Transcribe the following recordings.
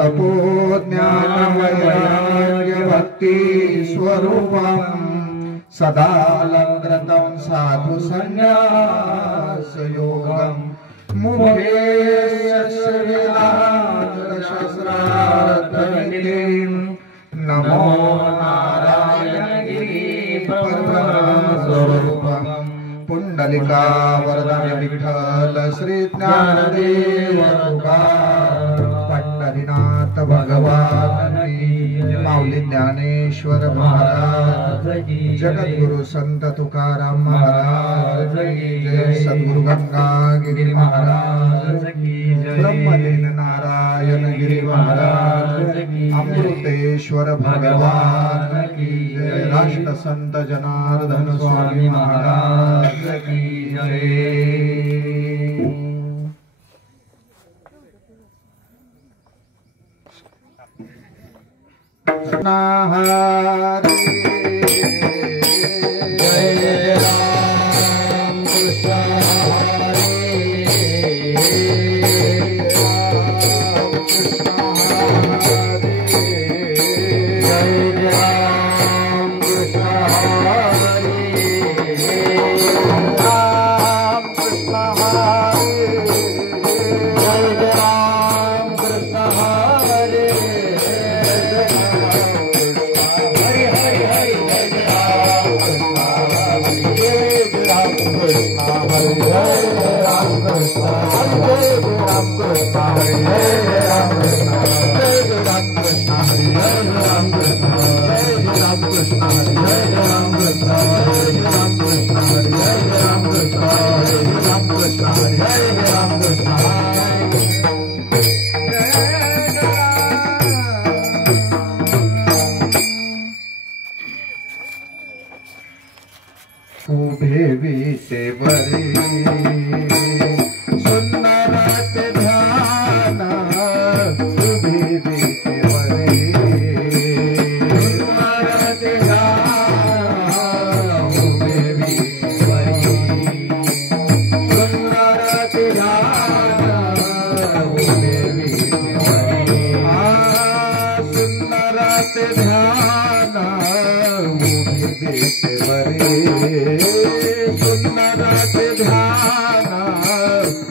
तपो ज्ञान वैराग्य भक्ति स्वरूपम सदालंकृतं साधु संन्यास योगम मुखे शस्त्रार्थनिधिं नमो नारायण गिरिपरमस्वरूपम पुंडलिका वरदन विठ्ठल श्री ज्ञानदेव तुकार पंढरीनाथ भगवान माऊली ज्ञानेश्वर महाराज जगद्गुरु संत तुकाराम महाराज जय सद्गुरु गंगागिरी महाराज ब्रह्मलीन नारायण गिरी महाराज अमृतेश्वर भगवान की जय राष्ट्र संत जनार्दन स्वामी महाराज की जय। हरे जय राम कृष्ण उभे विटे बरे सुंदरात ध्यान उभे विटे बरे सुंदरात ध्यान उभे विटे बरे सुंदरात ध्यान उभे विटे बरे सुंदरात ध्यान उभे विटे बरे सुंदरात ध्यान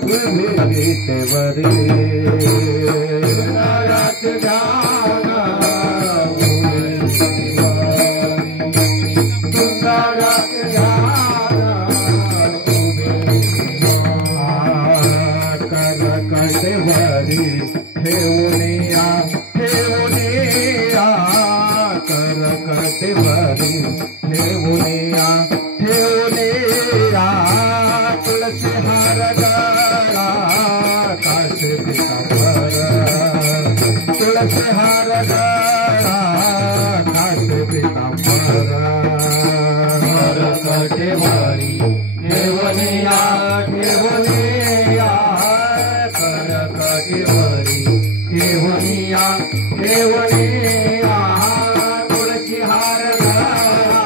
उभे विटे बरे सुंदरात ध्यान उभे सुंदरात ध्यान उभे कर कटेवरी ठेवूनिया ठेवूनिया कर कटेवरी ठेवूनिया ठेवूनिया तुलसी हार गळा काशी पितांबर तुलसी हार गळा काशी पितांबर कर कटेवरी ठेवूनिया ठेवूनिया कर कटेवरी ठेवूनिया ठेवूनिया तुलसी हार गळा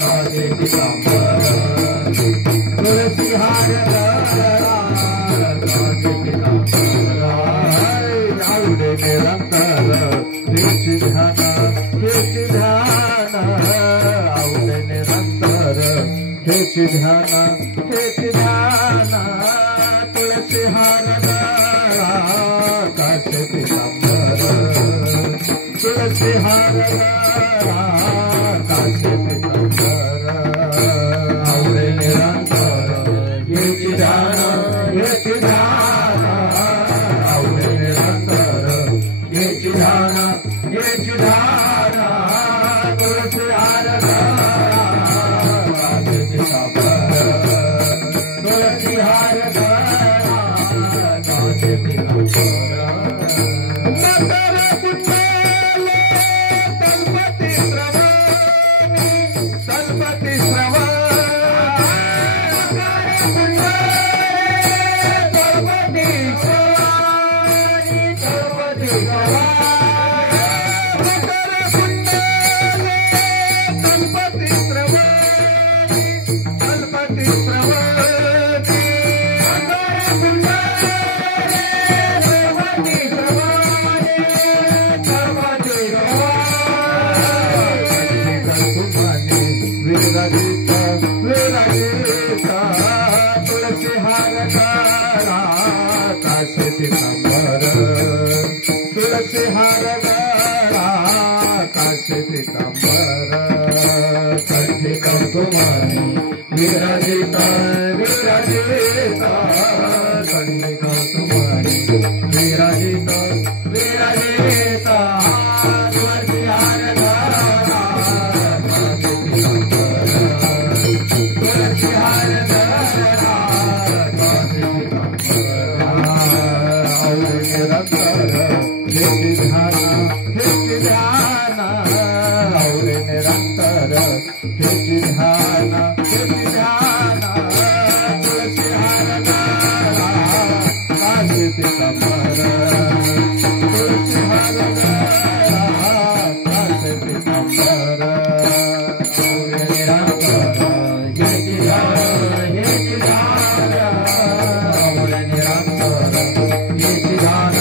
काशी पितांबर तुलसी हार गळा काशी पितांबर आवडे निरंतर हेची ध्यान आवडे निरंतर हेची ध्यान तुलसी हार गळा काशी पितांबर तुलसी हार गळा काशी पितांबर आवडे निरंतर हेची ध्यान आवडे निरंतर हेची ध्यान तुलसी हार गळा काशी पितांबर तुलसी हार गळा काशी पितांबर तलपति श्रवण गणपती प्रवती काशी पितांबर तुळसी हार गळा काशी पितांबर कंठी कौतुमानी विराजिता विराजिता कंठी कौतुमानी विराजिता विराजिता तुळसी हार गळा काशी पितांबर तुळसी हार गळा काशी पितांबर और निरंतर हे ध्यान और निरंतर हे ध्यान तुळसी हार गळा काशी पितांबर तुळसी हार गळा काशी पितांबर और निरंतर हे ध्यान और निरंतर हे ध्यान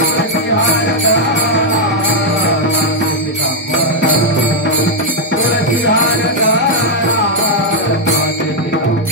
तुळसी हार गळा काशी पितांबर तुळसी हार गळा काशी पितांबर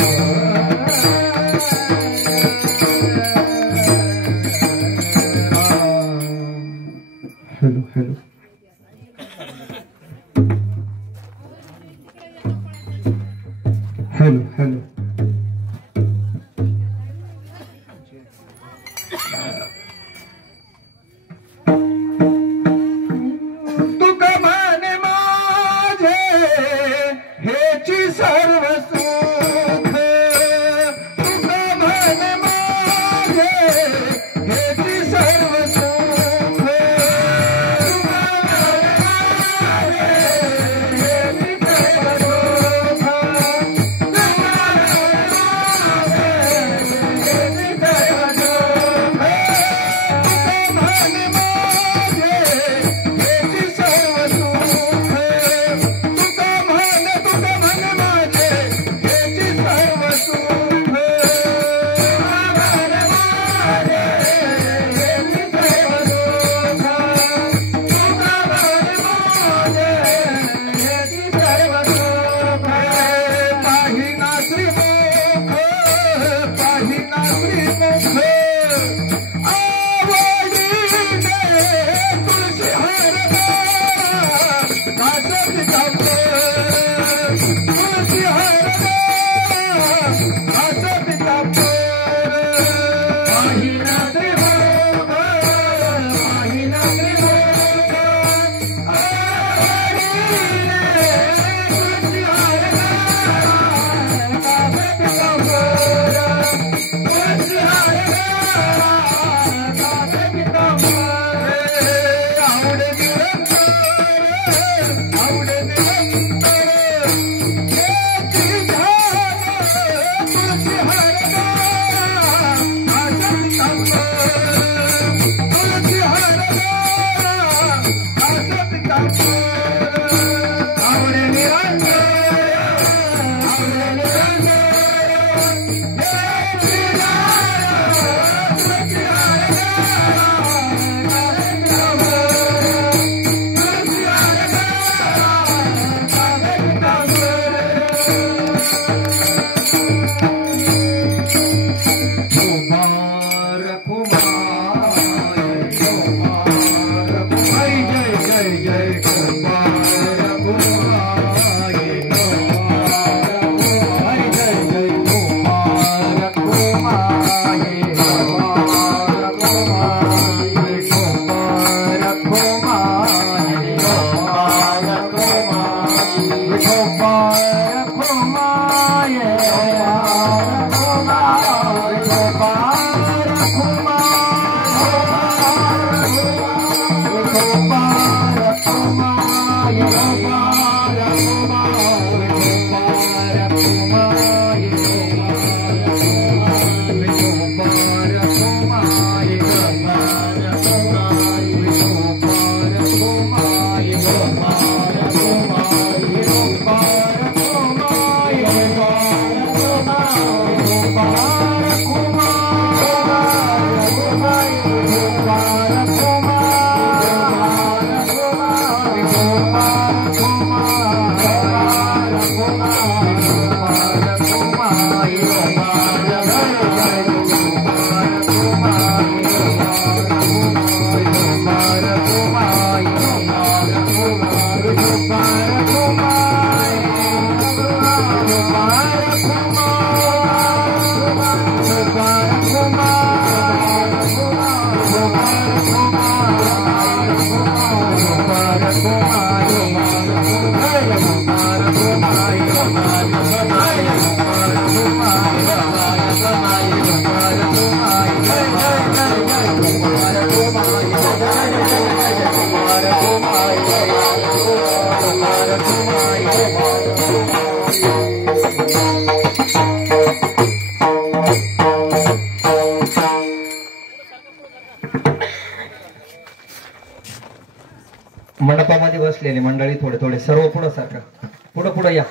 मंडपामध्ये बसलेली मंडळी थोडे थोडे सर्व पुढं सारखं पुढं पुढं या,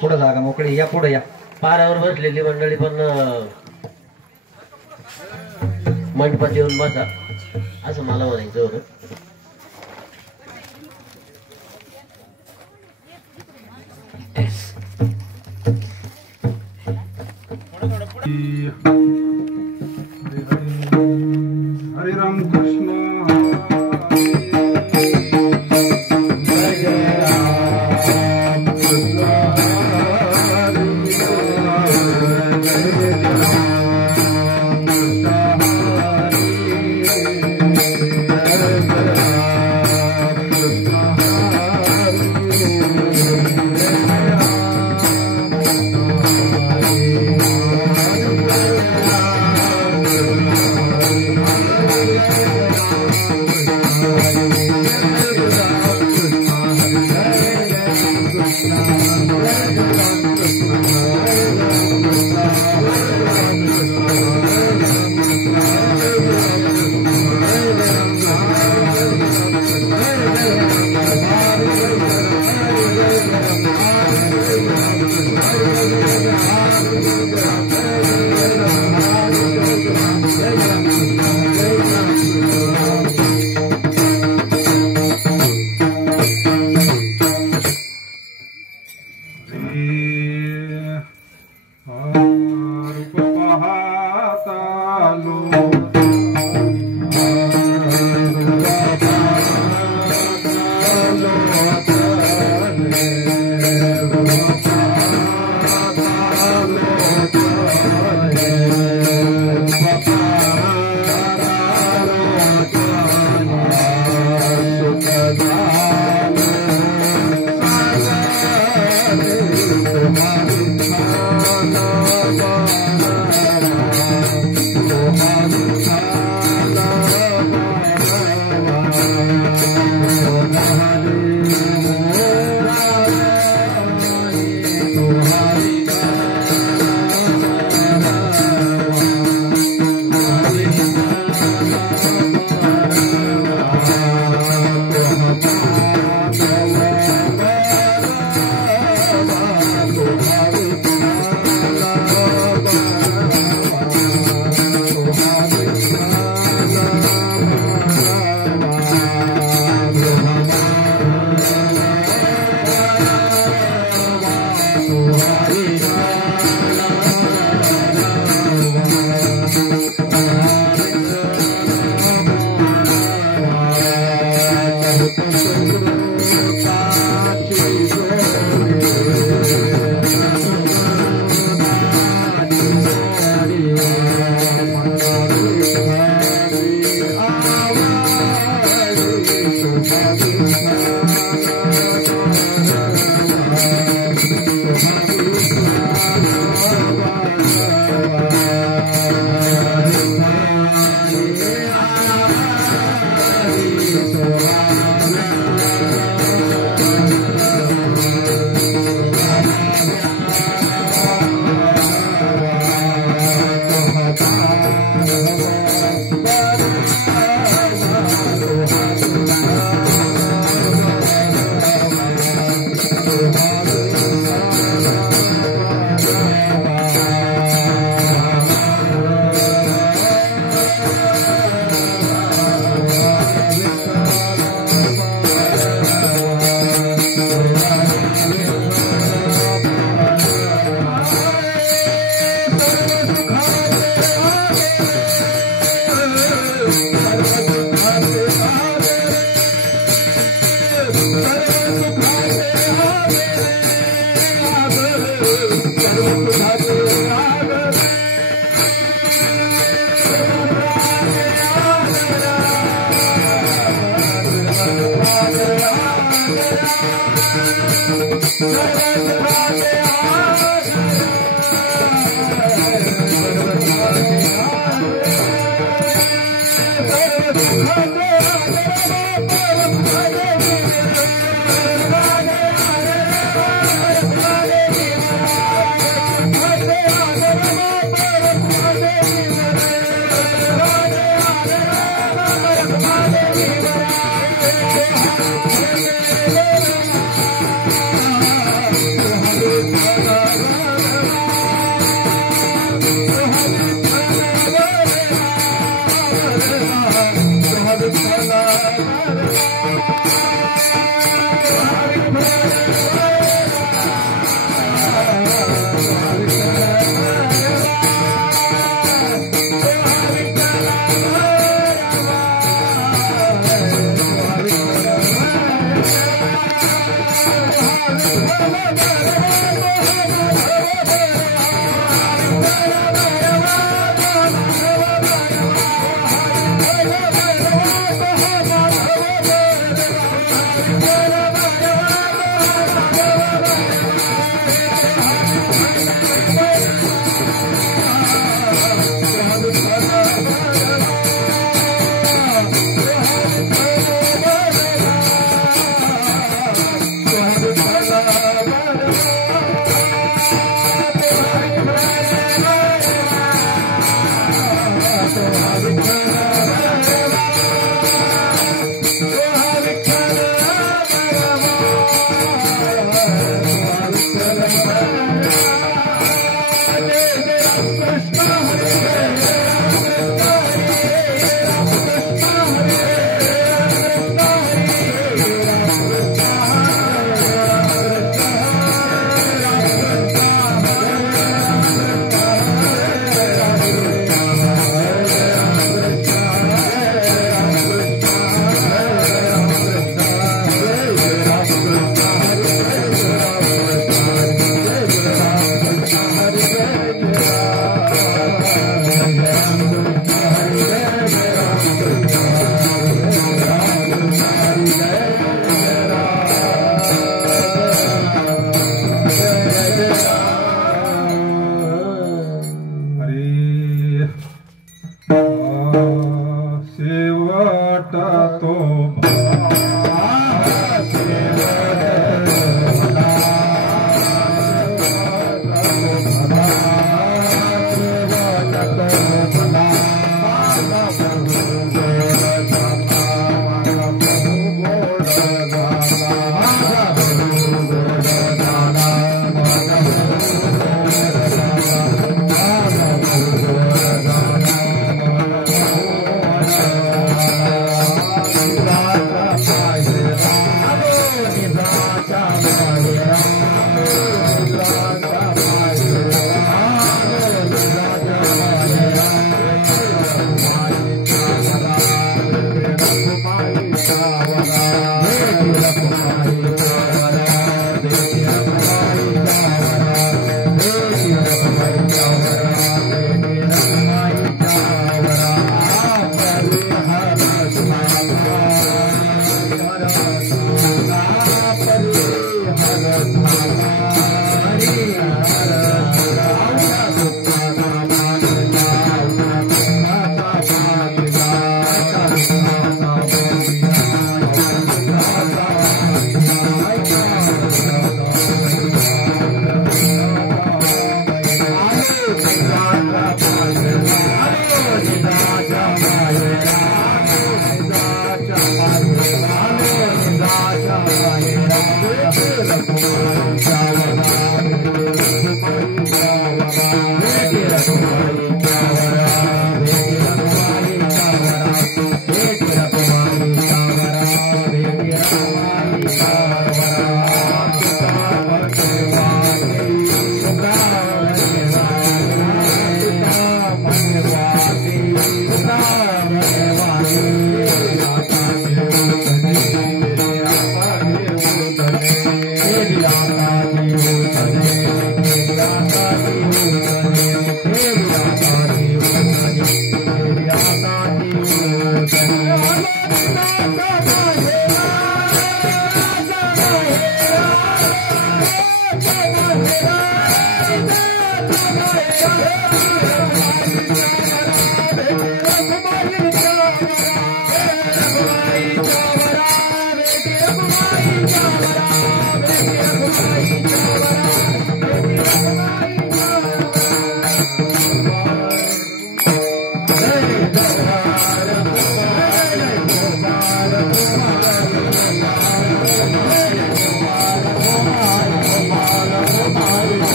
पुढं जागा मोकळी या, पुढं या. पारावर बसलेली मंडळी पण मंडपात येऊन बसा असं मला म्हणायचं होतं. हरे राम कृष्ण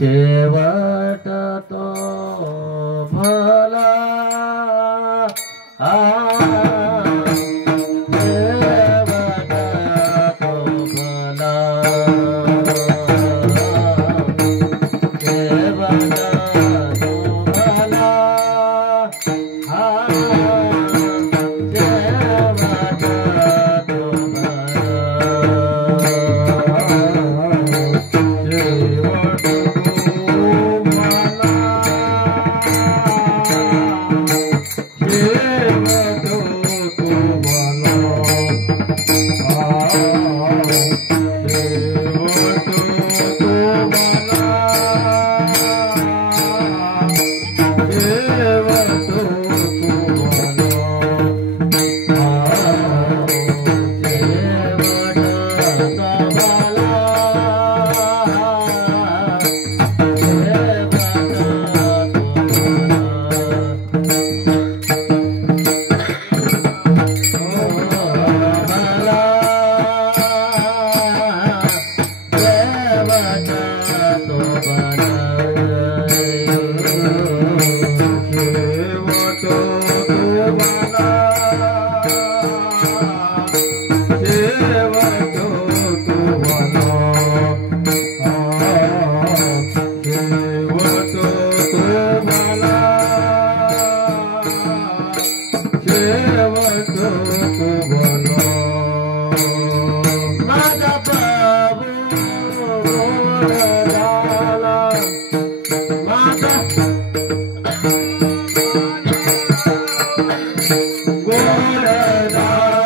शेवट तो भला शेवट तो भला शेवट तो भला Ah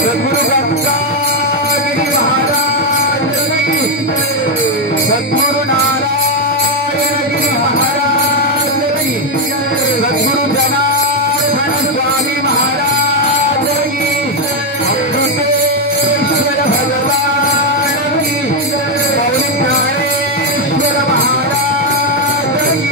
सद्गुरु दत्तागिरी महाराज की सद्गुरु नारायण गिरी महाराज की सद्गुरु जनार्दन स्वामी महाराज की अमृतेश्वर भगवान की पौरी प्राणेश्वर महाराज की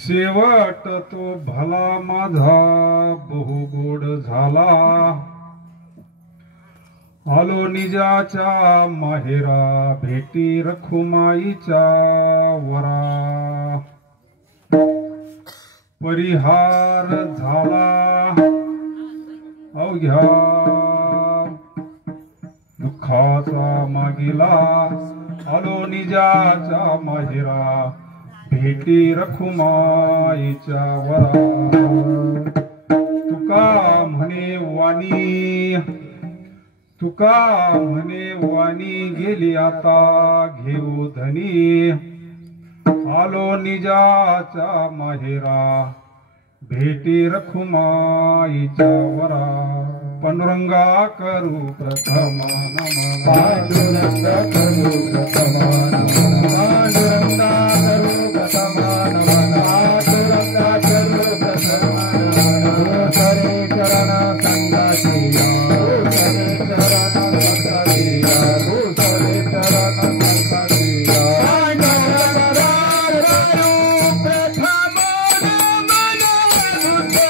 शेवट तो भला माझा बहुगोड झाला आलो निजाच्या माहेरा भेटी रखुमाईच्या वरा परिहार झाला अवघ्या दुःखाचा मागिला आलो निजाच्या माहेरा भेटी रखुमाईच्या वरा तुका म्हणे वाणी गेली आता घेऊ धनी आलो निजाच्या माहेरा भेटी रखुमाईच्या वरा पांडुरंगा करू प्रथमा नमन पांडुरंगा करू प्रथमा नमन पांडुरंगा करू प्रथमा नमन पांडुरंगा करू प्रथमा नमन हरे चरण संगाती हरे चरण संगाती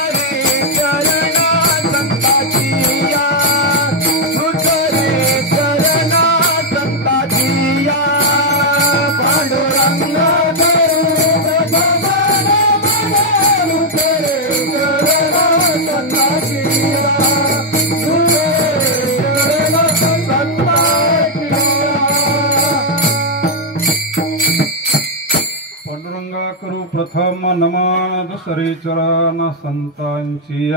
हरे चरण संगाती पांडुरंगा करू प्रथमा नमन हरे चरण संगाती पांडुरंगा करू प्रथम नमन दुसरे चरण संतांची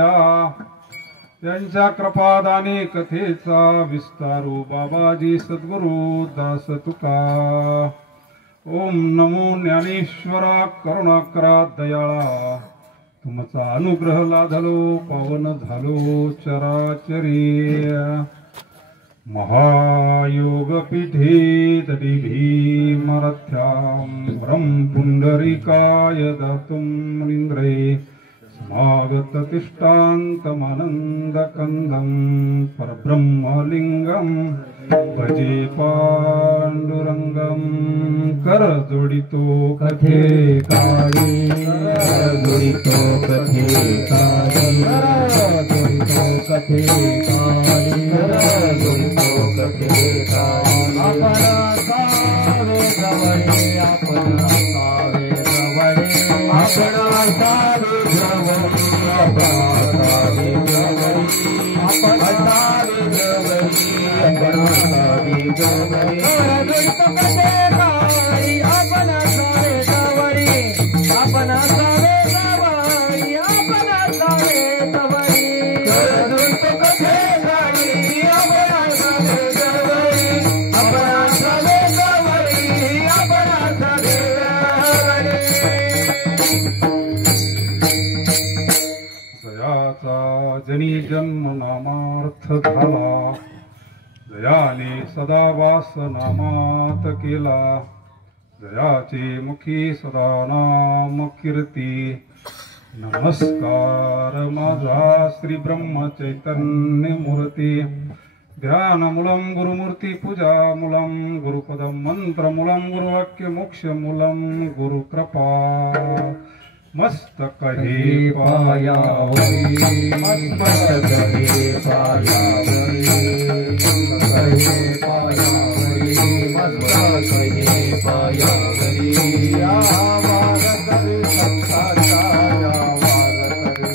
त्यांच्या कृपादाने कथेचा विस्तारू बाबाजी सद्गुरु दास तुका ओम नमो ज्ञानेश्वरा करुणाकरा दयाळा तुमचा अनुग्रह लाधलो पावन झालो चराचरी महायोगपीठे तटी भीमरथ्यां वरं पुंडरीकाय दातुं मुनीन्द्रे समागततिष्ठान्तमानन्दकन्दं परब्रह्मलिङ्गं भजे पाण्डुरङ्गं करजोडितो कथे काळी करजोडितो कथे काळी करजोडितो कथे काळी करजोडितो कथे काळी आपणा सावे जवळे आपणा सावे जवळे आपणा सावे जनी जन्म नामार्थ झाला जयाने सदा वास नामात केला जयाचे मुखी सदा नाम कीर्ती नमस्कार माझा श्री ब्रह्म चैतन्य मूर्ती ध्यानमूलं गुरुमूर्ती पूजामूलं गुरुपदं मंत्रमूलं गुरुवाक्य मोक्षमूलं गुरुकृपा मस्तक हे पायावरी मस्तक हे पायावरी मस्तक हे पायावरी कही पायावरी या वार करी संताचा या वार करी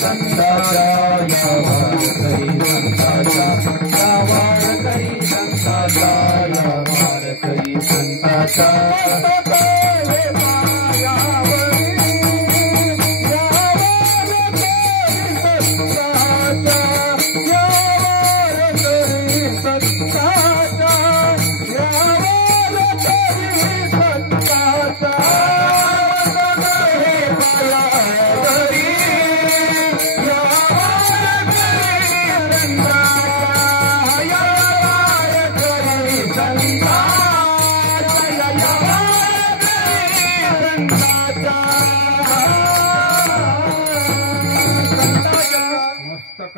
संताचा या वार करी संताचा या वार करी संताचा या वार करी संताचा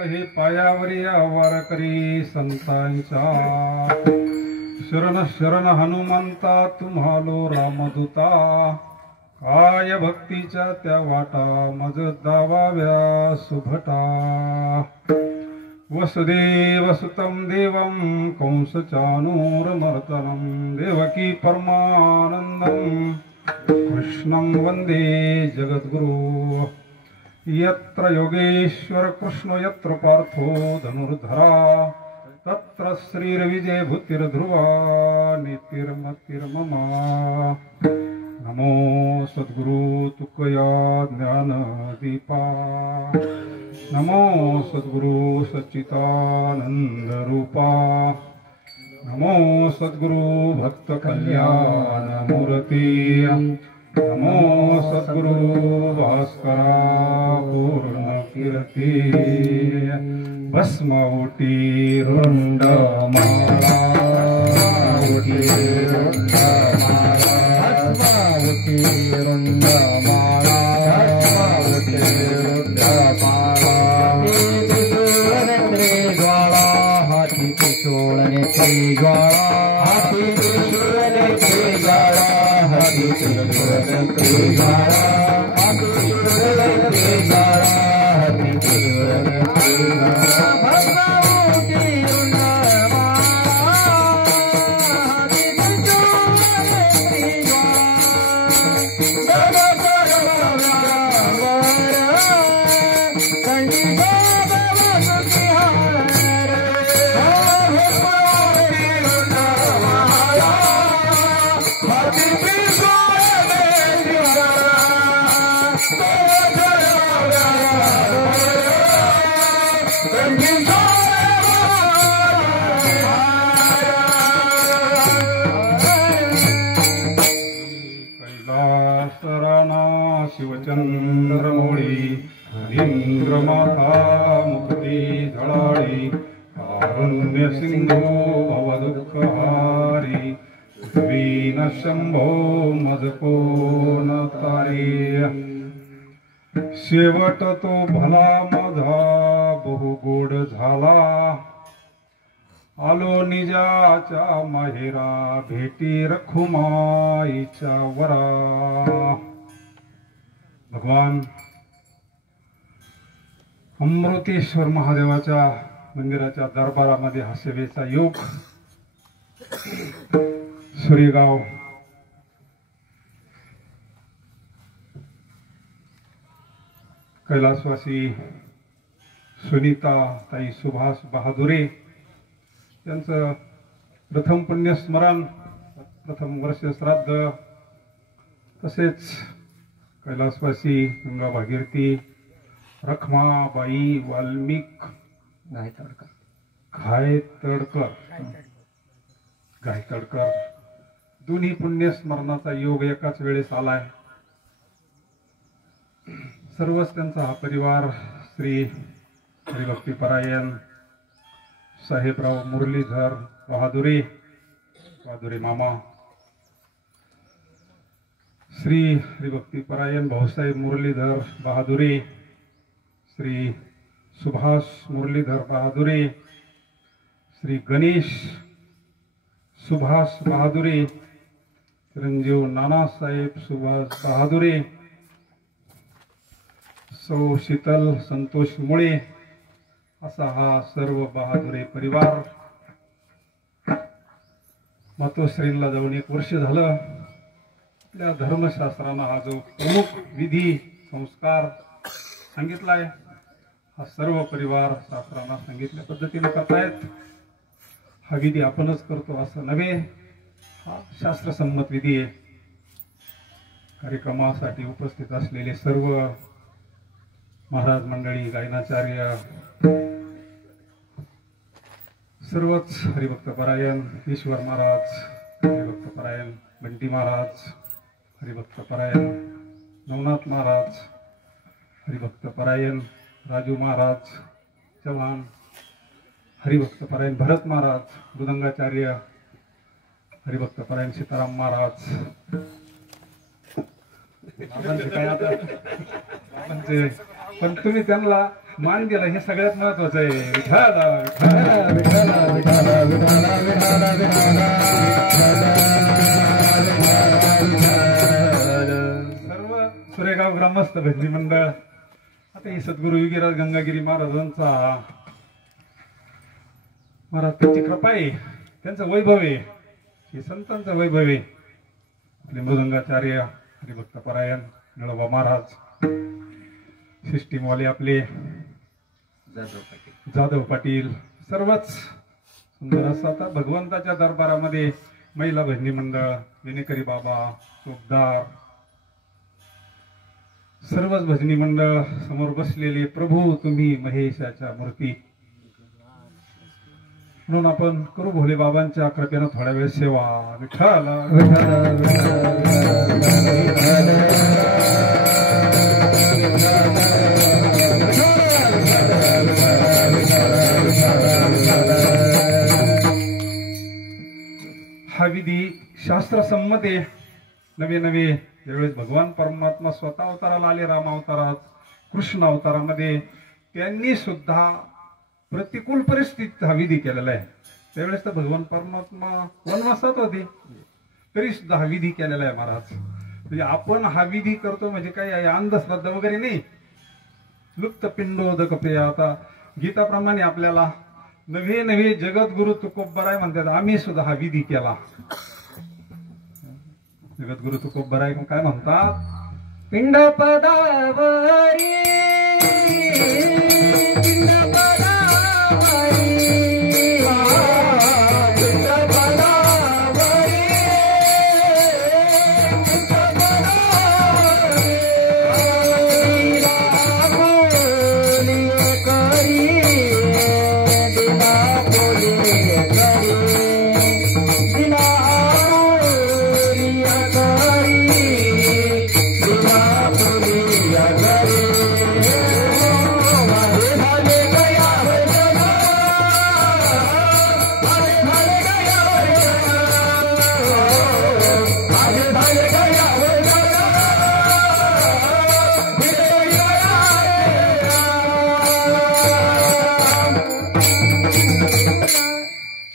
हे पायावरी आवार करी संतांच्या शरण शरण हनुमंता तुम्हालो रामदूता काय भक्तीच्या त्या वाटा मज दावाव्या सुभटा वसुदेव सुतं देवं कंसचानूरमर्दनं देवकी परमानन्दं कृष्णं वन्दे जगद्गुरु यत्र योगेश्वर कृष्ण यत्र पार्थो धनुर्धरा तत्र श्रीर्विजय भूतिर्ध्रुवा नीतिर्मतिर्मम नमो सद्गुरु तुकया ज्ञानदीपा नमो सद्गुरु सच्चिदानंद रूपा नमो सद्गुरु भक्त कल्याण मूर्ति नमो सद्गुरु भास्करा पूर्ण कीर्ति भस्मवटी रुंड माला वटी रुंड माला भस्मवटी रुंड माला भस्मवटी रुंड माला ज्वाला हाथी पिशोळने ज्वाला हाथी पिशोळने ज्वाला हाथी पिशोळने ज्वाला हाथी पिशोळने ज्वाला हाथी पिशोळने ज्वाला भस्मवटी रुंड माला हाथी पिशोळने कैलासराणा शिवचंद्रमौळी इंद्रमाता मुक्ती झळाळी कारुण्य सिंधू भवदुःखहारी वीन शंभो मजको न तारी शेवट तो भला माझा बहु गोड झाला आलो निजाच्या माहेरा भेटी रखुमाईच्या वरा भगवान अमृतेश्वर महादेवाच्या मंदिराच्या दरबारामध्ये हा सेवेचा योग सुरेगाव कैलासवासी सुनीता ताई सुभाष बहादुरे त्यांचं प्रथम पुण्यस्मरण प्रथम वर्ष श्राद्ध तसेच कैलासवासी गंगा भागीरथी रखमाबाई वाल्मिक घायतडकर दोन्ही पुण्यस्मरणाचा योग एकाच वेळेस आलाय. सर्वच त्यांचा हा परिवार श्री हरिभक्तीपरायण साहेबराव मुरलीधर बहादुरे मामा, श्री हरिभक्तीपरायण भाऊसाहेब मुरलीधर बहादुरे, श्री सुभाष मुरलीधर बहादुरे, श्री गणेश सुभाष बहादुरे, चिरंजीव नानासाहेब सुभाष बहादुरे, सौ शीतल संतोष मुळे असा हा सर्व बहादुरे परिवार मातोश्रींना जाऊन 1 वर्ष झालं. आपल्या धर्मशास्त्रानं हा जो प्रमुख विधी संस्कार सांगितलाय हा सर्व परिवार शास्त्रांना सांगितल्या पद्धतीने करतायत. हा विधी आपणच करतो असं नव्हे, हा शास्त्रसंमत विधी आहे. कार्यक्रमासाठी उपस्थित असलेले सर्व महाराज मंडळी, गायनाचार्य, सर्वच हरिभक्त परायण, ईश्वर महाराज हरिभक्त परायण, बंटी महाराज हरिभक्त परायण, नवनाथ महाराज हरिभक्त परायण, राजू महाराज चव्हाण हरिभक्त परायण, भरत महाराज मृदंगाचार्य हरिभक्त परायण, सीताराम महाराज. बाबांचे काय आता बाबांचे, पण तुम्ही त्यांना मान दिला हे सगळ्यात महत्वाचं आहे. विठाला विठाला विठाला विठाला विठाला विठाला विठाला. सर्व सुरेगाव ग्रामस्थ भजनी मंडळ, आता ही सद्गुरू योगीराज गंगागिरी महाराजांचा, महाराज त्यांची कृपा आहे, त्यांचं वैभव आहे, हे संतांचं वैभव आहे. आपले मृदंगाचार्य हरिभक्त परायण निळोबा महाराज, सिस्टीमवाले आपले जाधव पाटील, सर्वच सुंदर असं. आता भगवंताच्या दरबारामध्ये महिला भजनी मंडळ, विनेकरी बाबा, चोपदार, सर्वच भजनी मंडळ समोर बसलेले. प्रभू तुम्ही महेशाच्या मूर्ती, म्हणून आपण करू भोले बाबांच्या कृपेनं थोड्या वेळ सेवा. विठ्ठल हा विधी शास्त्रसंमत आहे. नवे नवे ज्यावेळेस भगवान परमात्मा स्वतः अवताराला आले, राम अवतारात, कृष्ण अवतारामध्ये, त्यांनी सुद्धा प्रतिकूल परिस्थितीत हा विधी केलेला आहे. त्यावेळेस तर भगवान परमात्मा वनवासात होते, तरी सुद्धा हा विधी केलेला आहे महाराज. म्हणजे आपण हा विधी करतो म्हणजे काही अंधश्रद्धा वगैरे नाही. लुप्त पिंडोदक पेय. आता गीताप्रमाणे आपल्याला नवे नवे जगद्गुरु तुकोबराय म्हणतात, आम्ही सुद्धा हा विधी केला. जगद्गुरु तुकोबराय काय म्हणतात, पिंड पदावरी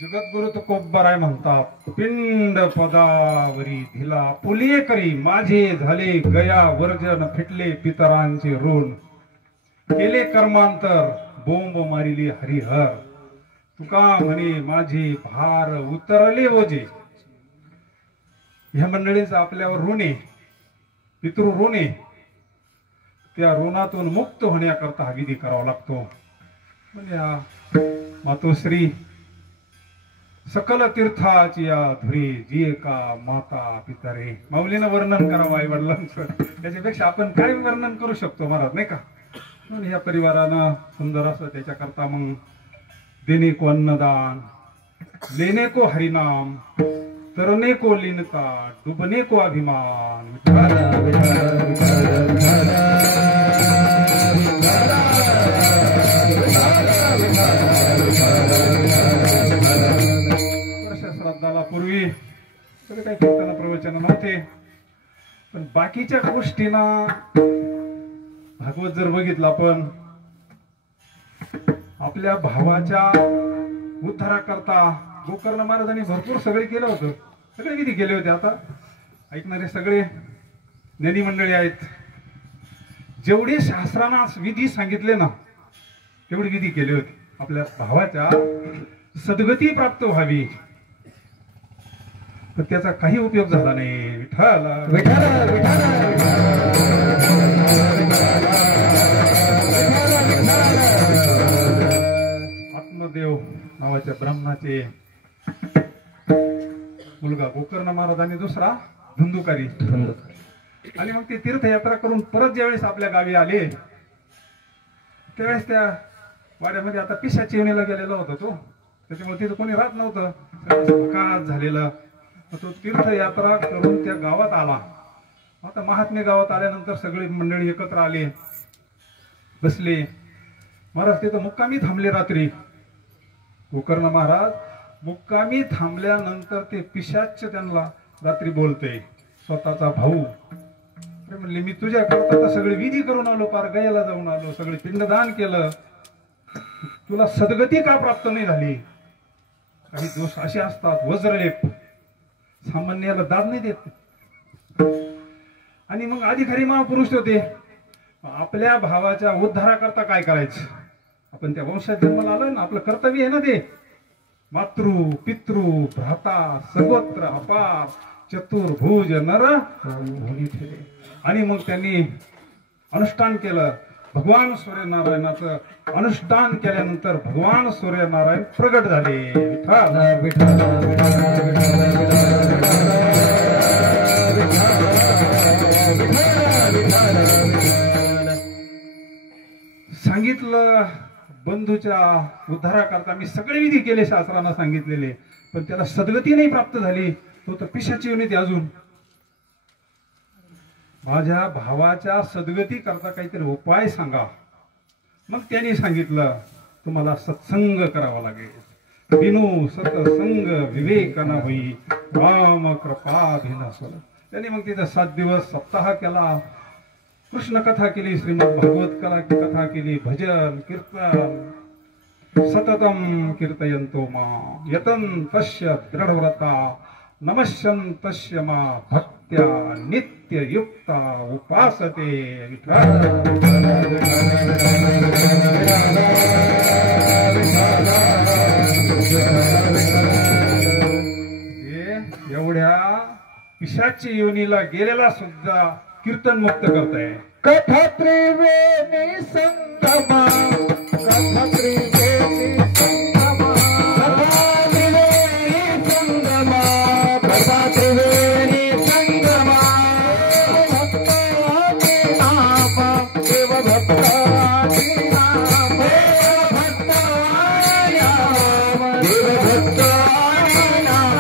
जगद्गुरु तुकोबराय म्हणतात, पिंड पदावरी धिला पुलिये करी, माझे झाले गया वर्जन, फिटले पितरांचे ऋण, केले कर्मांतर, बोंब मारिली हरिहर, तुका म्हणे माझे भार उतरले ओझे. ह्या मंडळींचा आपल्यावर ऋण आहे, पितृ ऋण आहे. त्या ऋणातून मुक्त होण्याकरता हा विधी करावा लागतो. म्हणजे हा मातोश्री सकल तीर्थाची या धुरी, जी का माता पितरे. माऊलीनं वर्णन करावं आई वडिलांचं, त्याच्यापेक्षा आपण काय वर्णन करू शकतो महाराज, नाही का. म्हणून या परिवारानं सुंदर असं त्याच्याकरता मग देणे को अन्नदान, लेने को हरिनाम, तरने को लीनता, डुबने को अभिमान. श्राद्धाला पूर्वी सगळे काही कीर्तन प्रवचन नव्हते, पण बाकीच्या गोष्टींना भागवत जर बघितलं आपण, आपल्या भावाच्या उद्धाराकरता गोकर्ण महाराजांनी भरपूर सगळे केलं होतं, सगळे विधी केले होते. आता ऐकणारे सगळे ज्ञानी मंडळी आहेत, जेवढे शास्त्रांना विधी सांगितले ना तेवढे विधी केले होते आपल्या भावाच्या सद्गती प्राप्त व्हावी. पण त्याचा काही उपयोग झाला नाही. विठ्ठल विठाला विठाला आत्मदेव नावाच्या ब्राह्मणाचे मुलगा गोकर्ण महाराज आणि दुसरा धुंदुकारी. आणि मग ते तीर्थयात्रा करून परत ज्यावेळेस आपल्या गावी आले त्यावेळेस त्या वाड्यामध्ये आता पिशाची येणीला गेलेला होता तो. त्याच्यामुळे तिथं कोणी राहत नव्हतं. भकास झालेलं. तो तीर्थयात्रा करून त्या गावात आला. आता महात्मे गावात आल्यानंतर सगळी मंडळी एकत्र आले, बसले. महाराज तिथं मुक्कामी थांबले रात्री. गोकर्ण महाराज मुक्कामी थांबल्यानंतर ते पिशाच त्यांना रात्री बोलते. स्वतःचा भाऊ म्हणले, मी तुझ्या करता सगळे विधी करून आलो, पार गयाला जाऊन आलो, सगळे पिंडदान केलं, तुला सद्गती का प्राप्त नाही झाली? काही दोष असे असतात, वज्रलेप, सामान्याला दाद नाही देत. आणि मग अधिकारी महापुरुष होते. आपल्या भावाच्या उद्धाराकरता काय करायचं? आपण त्या वंशात जन्माला आलोय ना, आपलं कर्तव्य आहे ना ते. मातृ पितृ भ्राता सर्वत्र अपार चतुर्भुज नर भोगी ठेले. आणि मग त्यांनी अनुष्ठान केलं. भगवान सूर्यनारायणाचं अनुष्ठान केल्यानंतर भगवान सूर्यनारायण प्रगट झाले. सांगितलं बंधूच्या उद्धाराकरता मी सगळे विधी केले, शास्त्रांना सांगितलेले, पण त्याला सद्गती नाही प्राप्त झाली. तो तर पिशाची योनी अजून. माझ्या भावाच्या सद्गती करता काहीतरी उपाय सांगा. मग त्यांनी सांगितलं, तुम्हाला सत्संग करावा लागेल. बिनु सत्संग विवेक न होई, राम कृपा भिनसल. त्यांनी मग तिथं 7 दिवस सप्ताह केला. कृष्ण कथा केली, श्रीमद भागवत कथा केली, भजन कीर्तन सततम कीर्तयंतो मा यतन्तस्य दृढव्रता नमस्यन्तस्य मा भक्त्या नित्ययुक्ता उपासते. एवढ्या पिशाची योनीला गेलेला सुद्धा कीर्तन मुक्त करताय. कथा त्रिवेणी संगमा, कथा त्रिवेणी संगमा, कथा त्रिवेणी संगमा, कथा त्रिवेणी संगमा. भक्ताचे नाम देव, भक्ताचे नाम देव, भक्ताचे नाम देव, भक्ताचे नाम.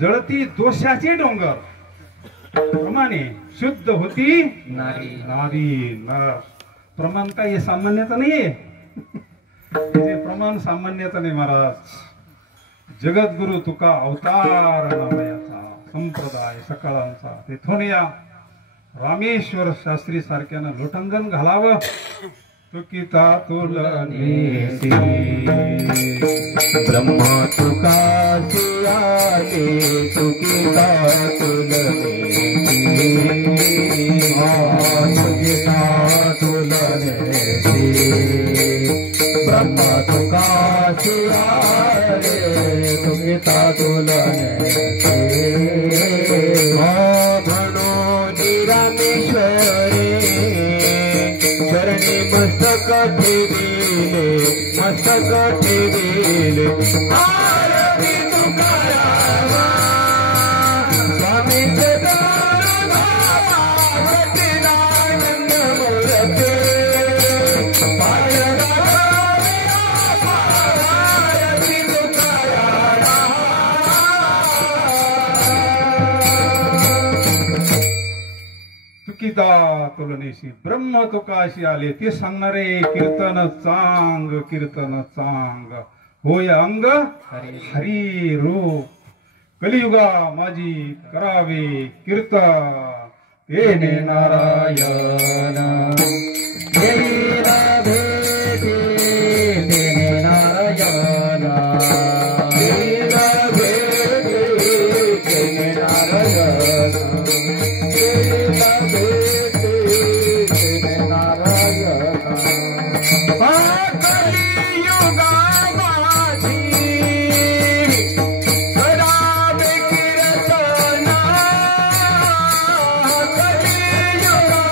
जळती दोषाचे डोंगर प्रमाणे शुद्ध होती नारी. नारी. प्रमाण काय हे सामान्याचं नाहीये. हे प्रमाण सामान्याचं नाही महाराज. जगद्गुरु तुका अवतार नामयाचा संप्रदाय सकाळांचा. तेथून या रामेश्वर शास्त्री सारख्यानं लोटंगण घालावं. तुकिता तुलनेसी ब्रह्मा तुकासी आले, तुकिता तुलनेसी, तुकिता तुलनेसी. ब्रह्मा तुकासी आले, तुकिता तुलनेसी. म्हणो रामेश्वरी चरणी मस्तक ठेविले, मस्तक ठेविले आरती तुकारामा स्वामी सच्चिदानंद मूर्ती आरती तुकारामा तुकिता तुलनेशी ब्रह्म तुकाशी आले ते सांगणारे कीर्तन चांग होय अंग हरी रूप कलियुगा माझी करावे कीर्तन तेने नारायण तेरा भेटे तेने नारायण तेरा भेटे तेने नारायण तेरा भेटे तेने नारायण कलियुगा माझी करावे कीर्तन कलियुगा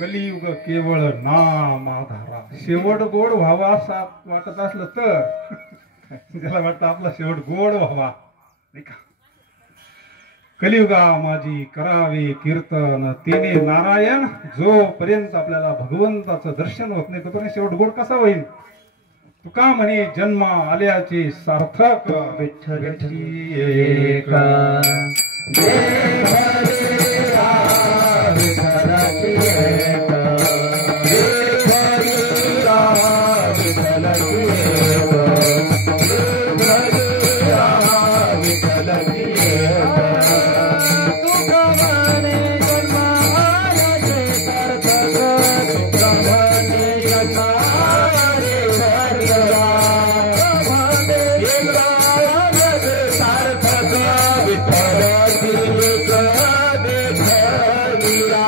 कलियुग केवळ नाम आधारा शेवट गोड व्हावा असा वाटत असलं तर ज्याला वाटतं आपला शेवट गोड व्हावा नाही का कलियुगा माझी करावे कीर्तन तेने नारायण जोपर्यंत आपल्याला भगवंताचं दर्शन होत नाही तोपर्यंत शेवट गोड कसा होईल तुका म्हणे जन्म आल्याचे सार्थक विठ्ठलची एका जय हरे राम विठ्ठलाची एका जय हरे राम विठ्ठलाची एका जय हरे राम विठ्ठलाची एका तुका म्हणे जन्म आल्याचे सार्थक तुका म्हणे जन्म आल्याचे सार्थक म्हणे सार्थक विठ्ठलाची एका देखलिया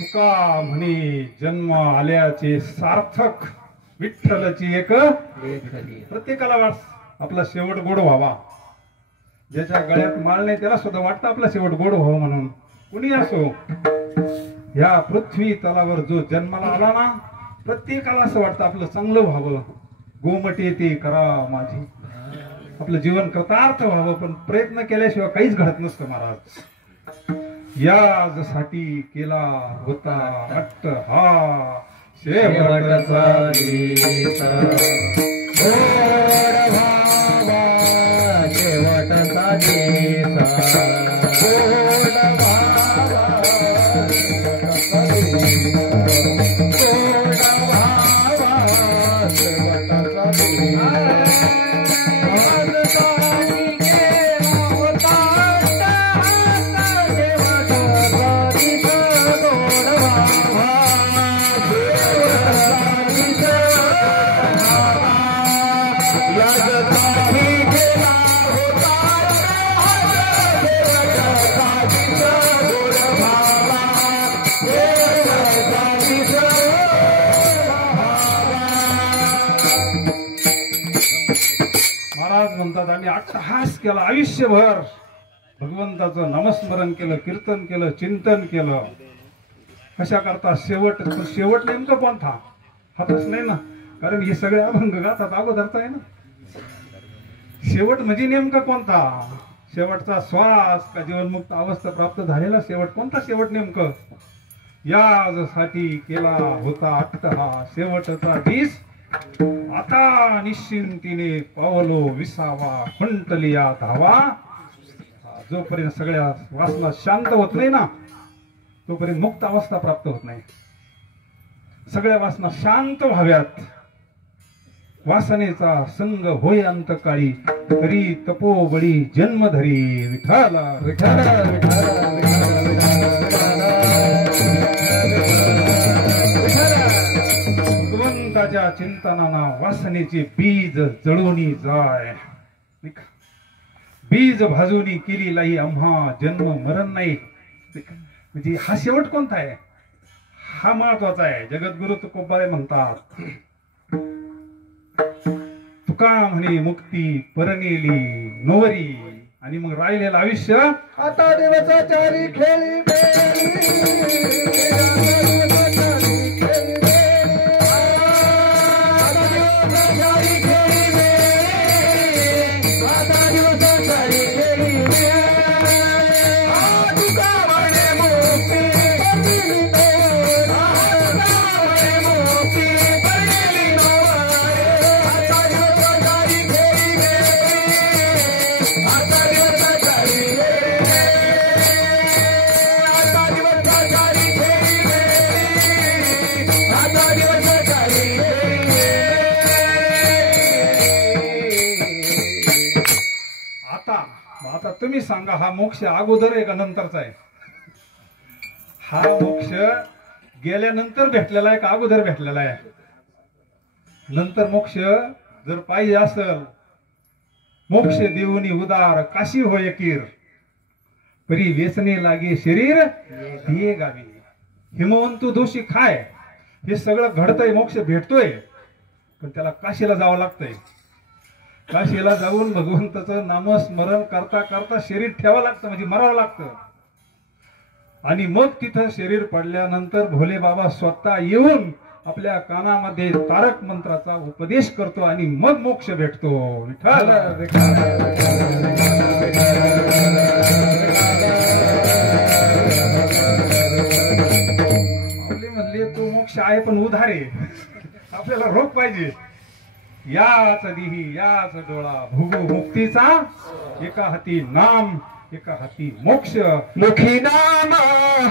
तुका म्हणे जन्म आल्याचे सार्थक विठ्ठलाची एक प्रत्येकाला वाट आपला शेवट गोड व्हावा ज्याच्या गळ्यात माळ नाही त्याला सुद्धा वाटतं आपला शेवट गोड व्हावं म्हणून कुणी असो या पृथ्वी तलावर जो जन्माला आला ना प्रत्येकाला असं वाटतं आपलं चांगलं व्हावं गोमटी ते करा माझी आपलं जीवन कृतार्थ व्हावं पण प्रयत्न केल्याशिवाय काहीच घडत नसतं महाराज यासाठी केला होता हट्ट हा शेवटचा शेवटचा गोड भावा शेवटचा देसा गोड भावा शेवटचा देसा गोड भावा शेवटचा देसा महाराज म्हणतात आम्ही अट्टहास केला आयुष्यभर भगवंताचं नामस्मरण केलं कीर्तन केलं चिंतन केलं कशा करता शेवट नेमकं कोणता हा प्रश्न आहे ना कारण हे सगळे अभंग गातात अगोदरचा आहे ना शेवट म्हणजे नेमका कोणता शेवटचा श्वास का जीवनमुक्त अवस्था प्राप्त झालेला शेवट कोणता शेवट नेमकं यासाठी केला होता अट्टहास शेवटचा दिस आता निश्चिंतीने पावलो विसावा खुंटलिया धावा जोपर्यंत सगळ्या वासना शांत होत नाही ना तोपर्यंत मुक्त अवस्था प्राप्त होत नाही सगळ्या वासना शांत व्हाव्यात वासनेचा संग होय अंतकाळी तरी तपोबळी जन्मधरी विठाला विठाला विठाला विठाला विठाला माझ्या चिंतनाना वासनेचे बीज जळूनी जाय. बीज भाजूनी केली लाई आम्हा जन्म मरण नाही. म्हणजे हा शेवट कोणता आहे? हा महत्वाचा आहे. जगद्गुरु तुकोबारे म्हणतात, तुका म्हणे मुक्ती परनेली नोवरी. आणि मग राहिलेलं आयुष्य आता दिवसाचारी खेळी आता तुम्ही सांगा, हा मोक्ष अगोदर आहे का नंतरचा आहे? हा मोक्ष गेल्यानंतर भेटलेला आहे का अगोदर भेटलेला आहे? नंतर मोक्ष जर पाहिजे असेल, मोक्ष देऊनी उदार काशी होय कीर, परी वेचणे लागे शरीर दिये गावी. हिमवंतू दोषी खाय. हे सगळं घडतंय, मोक्ष भेटतोय, पण त्याला काशीला जावं लागतंय. काशीला जाऊन भगवंताचं नामस्मरण करता करता शरीर ठेवावं लागतं, म्हणजे मरावं लागतं. आणि मग तिथं शरीर पडल्यानंतर भोले बाबा स्वतः येऊन आपल्या कानामध्ये तारक मंत्राचा उपदेश करतो आणि मग मोक्ष भेटतो. विठ्ठल म्हणले तो मोक्ष आहे पण उधार आहे. आपल्याला रोग पाहिजे. याच दिही याच डोळा भुगू मुक्तीचा, एका हाती नाम एका हाती मोक्ष. मुखी नाम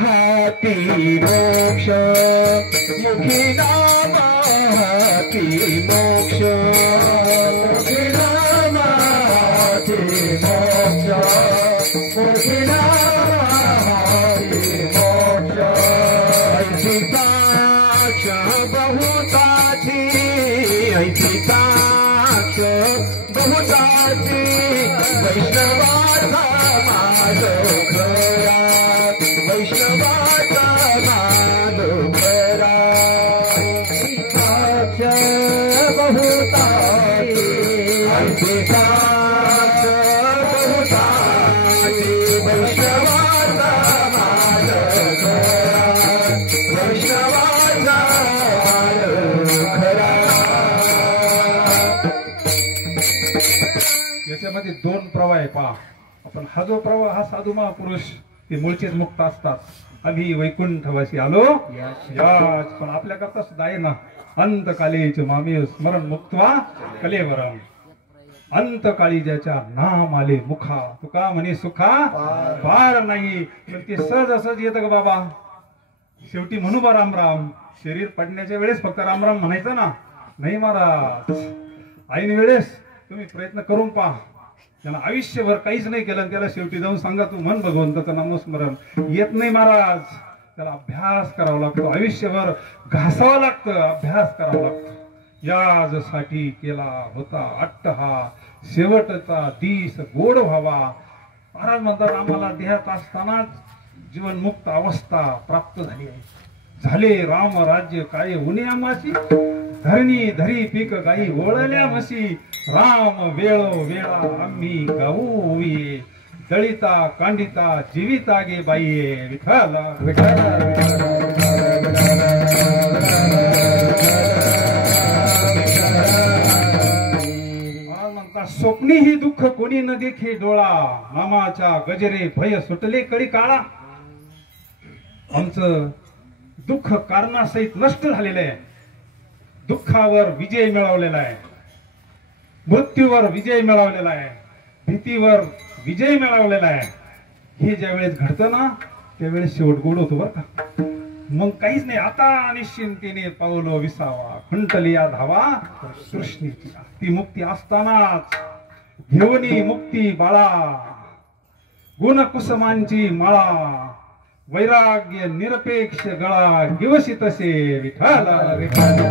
हाती मोक्ष, मुखी नाम हाती मोक्ष, मुखी नाम हाती मोक्ष, मुखी नाम हाती मोक्ष. ऐसी साक्ष बहुताची, ऐसी साक्ष बहुताची, वैष्णवाचा माधव खरा, वैष्णवाचा माधव खरा. साक्ष बहुताची, ऐसी साक्ष बहुताची, वैष्णवाचा माधव खरा, वैष्णवाचा माधव खरा. याच्यामध्ये दोन प्रवाह आहे पहा. आपण हा जो प्रवाह, हा साधू महापुरुष ते मूळचेच मुक्त असतात. आम्ही वैकुंठवासी आलो याच, पण आपल्या करता सुद्धा आहे ना, अंतकालीच मामे स्मरण मुक्त्वा कलेवरम. अंतकाळी ज्याच्या नाम आले मुखा, तुका म्हणे सुखा पार नाही. पण ते सहज असंच येतं का बाबा? शेवटी म्हणू बा राम राम. शरीर पडण्याच्या वेळेस फक्त राम राम म्हणायचं ना? नाही महाराज, ऐन वेळेस तुम्ही प्रयत्न करून पहा. त्यानं आयुष्यभर काहीच नाही केलं, त्याला शेवटी जाऊन सांगा तू म्हण भगवंताचं नामस्मरण. येत नाही महाराज, त्याला अभ्यास करावा लागतो. आयुष्यभर घासावं लागतं, अभ्यास करावा लागतो. यासाठी केला होता अट्टहा, शेवटचा दिस गोड व्हावा. महाराज म्हणतात, आम्हाला देहात असतानाच जीवनमुक्त अवस्था प्राप्त झाली आहे. झाले राम राज्य काय उन्हे आमाची, धरणी धरी पीक गाई ओळल्या म्हशी. राम वेळो वेळा आम्ही गाऊ ये, दळिता कांडिता जीविता गे बाई. विठ्ठल म्हणता, स्वप्नी ही दुःख कोणी न देखे डोळा, नामाच्या गजरे भय सुटले कळी काळा. आमचं दुःख कारणासहित नष्ट झालेलं आहे. दुःखावर विजय मिळवलेला आहे, मृत्यूवर विजय मिळवलेला आहे, भीतीवर विजय मिळवलेला आहे. हे ज्या वेळेस घडतं ना, त्यावेळेस शेवट गोड होतो बरं का. मग काहीच नाही. आता निश्चिंतीने पाऊल विसावा, खंटलिया धावा कृष्णीची. ती मुक्ती असतानाच घेऊनी मुक्ती बाळा, गुण कुसमांची माळा. वैराग्य निरपेक्ष गळा दिवशी तसे विठाला विठाला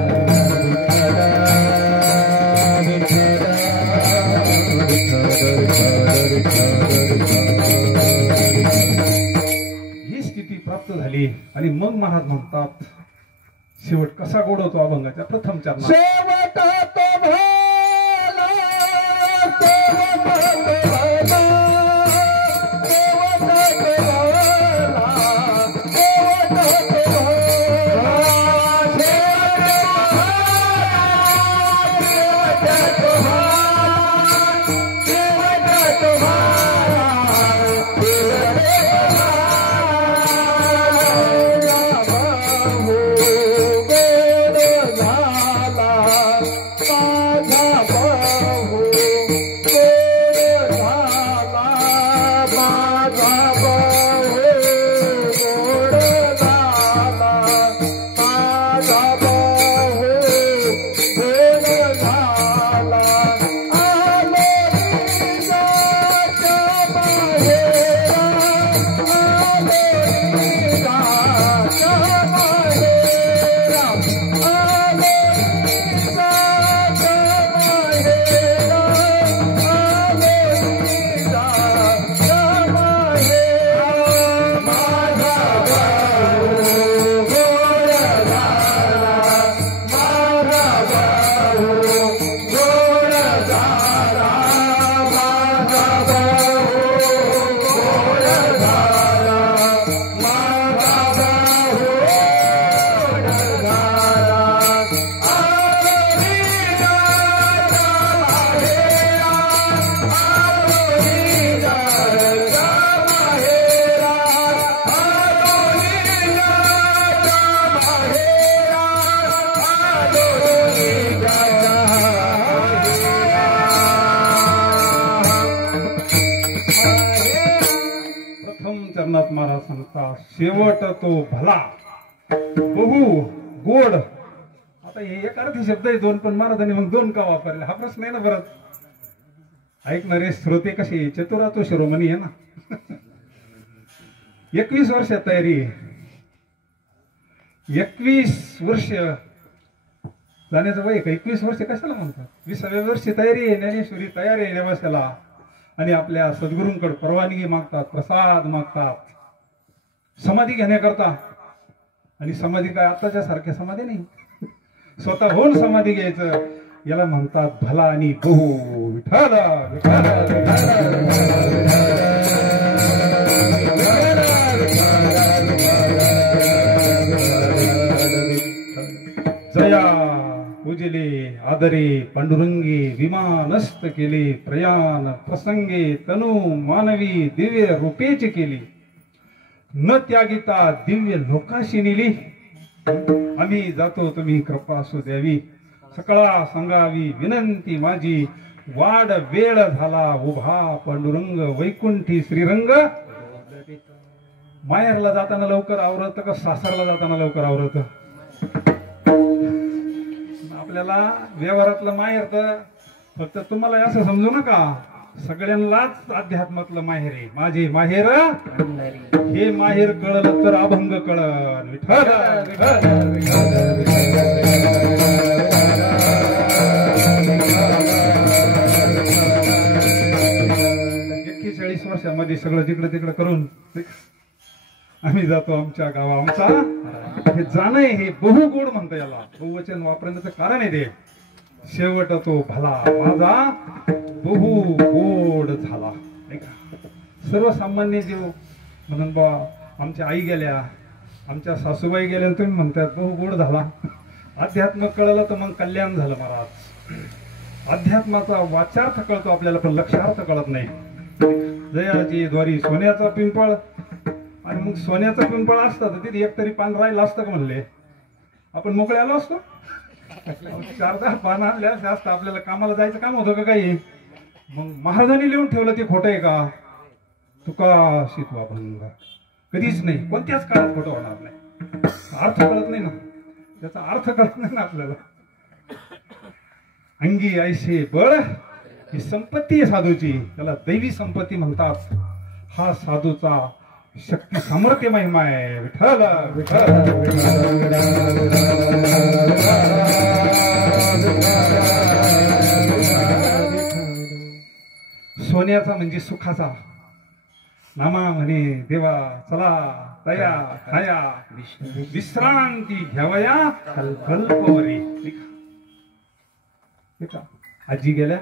ही स्थिती प्राप्त झाली आणि मग महाराज म्हणतात शेवट कसा गोडवतो अभंगाच्या प्रथम चरणात शेवट तो भाला शेवट तो भाला शेवट तो भाला शेवट तो भाला शेवट तो भाला शेवट तो चरणात महाराज सांगता शेवट तो भला बहु गोड. आता हे एक अर्थी शब्द आहे दोन, पण महाराजांनी मग दोन का वापरले हा प्रश्न आहे ना. परत ऐकणारे श्रोते कसे चतुरातो शिरोमणी आहे ना. 21 वर्ष तयारी आहे. 21 वर्ष जाण्याचं वय का? 21 वर्ष कशाला म्हणतात? 20व्या वर्षी तयारी आहे. ज्ञानेश्वरी तयार आहे नेवाशाला आणि आपल्या सद्गुरूंकडे परवानगी मागतात, प्रसाद मागतात समाधी घेण्याकरता. आणि समाधी काय आताच्या सारख्या समाधी नाही, स्वतः होऊन समाधी घ्यायचं. याला म्हणतात भला आणि बहु. विठाला विठाला जया पूजले आदरे पांडुरंगे विमानस्त केले. प्रयाण प्रसंगे तनु मानवी दिव्य रूपेची केली. न त्यागिता दिव्य लोकाशी नेली. आम्ही जातो तुम्ही कृपा असू द्यावी. सकळा सांगावी विनंती माझी. वाड वेळ झाला उभा पांडुरंग वैकुंठी श्रीरंग. माहेरला जाताना लवकर आवरत का सासरला जाताना लवकर आवरत? आपल्याला व्यवहारातलं माहेर तर फक्त तुम्हाला असं समजू नका, सगळ्यांनाच अध्यात्मातलं माहेर आहे. माझे माहेर हे माहेर कळलं तर अभंग कळल. विठ्ठल विठ्ठल विठ्ठल 41 वर्षामध्ये सगळं जिकडं तिकडं करून आम्ही जातो आमच्या गावा. आमचा हे जाणं हे बहुगोड म्हणतं. याला बहुवचन वापरण्याचं कारण आहे ते. शेवट तो भला माझा बहु गोड झाला. नाही का? सर्वसामान्य जीव म्हणून बा आमच्या आई गेल्या, आमच्या सासूबाई गेल्या, तुम्ही म्हणतात बहु गोड झाला. अध्यात्म कळलं तर मग कल्याण झालं महाराज. अध्यात्माचा वाचार्थ कळतो आपल्याला, पण लक्षार्थ कळत नाही. जयाची द्वारी सोन्याचा पिंपळ, आणि मग सोन्याचा पिंपळ असतं तर तिथे एक तरी पान राहिलं असतं का म्हणले, आपण मोकळे आलो असतो. 4-10 पानं आणले असते असतं, आपल्याला कामाला जायचं काम होतं का काही. मग महाराजांनी लिहून ठेवलं ते खोटं आहे का? तुका शितवा भंग कधीच नाही, कोणत्याच काळात खोटं होणार नाही. अर्थ कळत नाही ना, त्याचा अर्थ कळत नाही ना आपल्याला. अंगी ऐसे बळ ही संपत्ती आहे साधूची, त्याला दैवी संपत्ती म्हणतात. हा साधूचा शक्ती सामर्थ्य महिमा आहे. विठ्ठल विठ्ठल सोन्याचा म्हणजे सुखाचा नामा म्हणे देवा चला तया खाया विश्रांती घ्यावया कल्पवरी. आजी गेल्या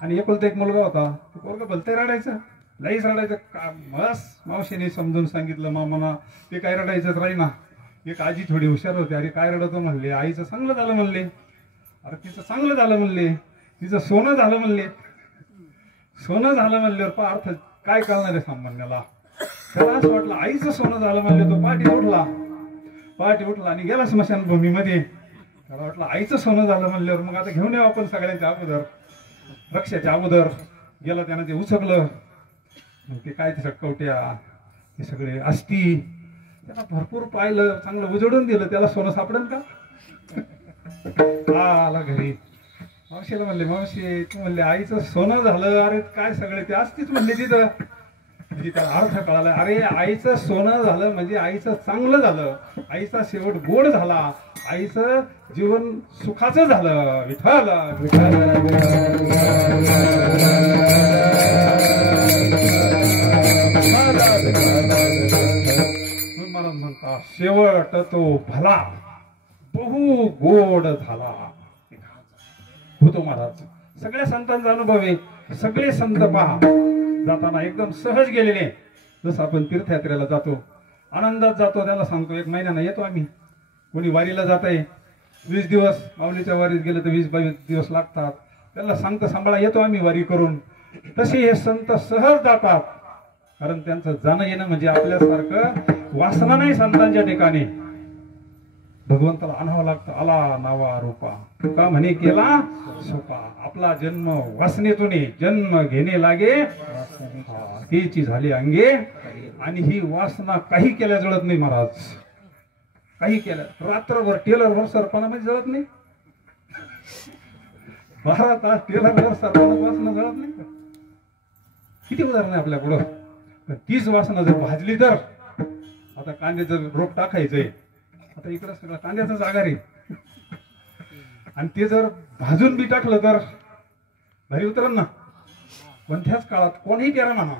आणि एकुलता एक मुलगा होता. तो पोरगा भलते रडायचं, लईच रडायचं. मस्त मावशीने समजून सांगितलं मामाना ते काय रडायचंच राहीना. एक आजी थोडी हुशार होती. अरे काय रडतो म्हणले, आईचं चांगलं झालं म्हणले. अरे तिचं चांगलं झालं म्हणले, तिचं सोनं झालं म्हणले. सोनं झालं म्हणल्यावर पा अर्थ काय कळणार आहे सामान्याला. त्याला असं वाटलं आईचं सोनं झालं म्हणले. तो पाठी उठला आणि गेला स्मशानभूमीमध्ये. त्याला वाटलं आईचं सोनं झालं म्हणल्यावर मग आता घेऊन येऊ आपण सगळ्यांच्या अगोदर, रक्षाच्या अगोदर. गेला त्यानं ते उचकलं. मग ते काय ते कवट्या ते सगळे अस्थी त्याला भरपूर पाहिलं, चांगलं उजडून दिलं. त्याला सोनं सापडेल का. आला घरी. मावशीला म्हणले मावशी तू म्हणले आईचं सोनं झालं. अरे काय सगळे ते असतीच म्हणले तिथं. म्हणजे त्याला अर्थ कळाला. अरे आईचं सोनं झालं म्हणजे आईचं चांगलं झालं, आईचा शेवट गोड झाला, आईचं जीवन सुखाचं झालं. विठ्ठल मला म्हणता शेवट तो भला बहु गोड झाला. होतो महाराज सगळ्या संतांचा अनुभव आहे. सगळे संत पहा जाताना एकदम सहज गेलेले. जसं आपण तीर्थयात्रेला जातो, आनंदात जातो. त्याला सांगतो 1 महिन्यानं येतो आम्ही. कोणी वारीला जात आहे 20 दिवस, माऊलीच्या वारीत गेलं तर 20-22 दिवस लागतात. त्याला सांगतो सांभाळा येतो आम्ही वारी करून. तसे हे संत सहज जातात. कारण त्यांचं जाणं येणं म्हणजे आपल्यासारखं वासना नाही. संतांच्या ठिकाणी भगवंताला आणावं लागतं. आला नावा रूपा तुका म्हणे केला सोपा. आपला जन्म वासनेतून जन्म घेणे लागे तीची झाली अंगे. आणि ही वासना काही केल्या जळत नाही महाराज. काही केलं रात्रभर टेलरवर सरपणामध्ये जळत नाही. 12 तास टेलरवर सरपणात वासना जळत नाही. किती उदाहरण आहे आपल्या पुढं. पण तीच वासना जर भाजली तर, आता कांद्याचं रोप टाकायचंय, आता इकडं सगळं कांद्याचा जागा रे, आणि ते जर भाजून बी टाकलं तर भारी उतरल ना. कोणत्याच काळात कोणीही पेरा म्हणा,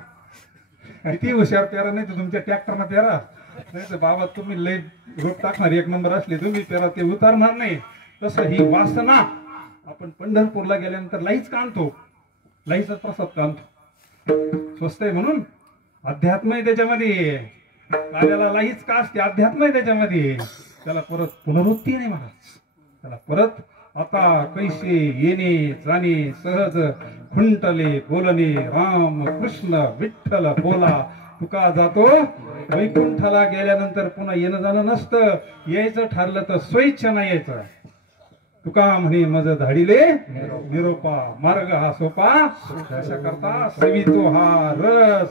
किती हुशार पेरा नाही तर तुमच्या ट्रॅक्टरनं पेरा, नाही तर बाबा तुम्ही लई रोप टाकणार 1 नंबर असले तुम्ही पेरा, ते उतरणार नाही. तसं ही वासना आपण पंढरपूरला गेल्यानंतर लाईच काढतो, लाईचा प्रसाद काढतो. स्वस्त आहे म्हणून अध्यात्म आहे त्याच्यामध्ये. कार्याला लाहीच का असते, अध्यात्म आहे त्याच्यामध्ये. त्याला परत पुनरुत्ती नाही महाराज. त्याला परत आता कैसे येणे जाणे सहज खुंटले बोलणे राम कृष्ण विठ्ठल बोला. तुका जातो वैकुंठाला गेल्यानंतर पुन्हा येणं जाणं नसतं. यायचं ठरलं तर स्वेच्छेनं यायचं. तुका म्हणे मज धाडिले निरोपा मार्ग हा सोपा. अशा करता सेवितो हा रस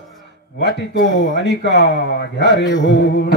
वाटितो अनिका घ्या रे होऊन.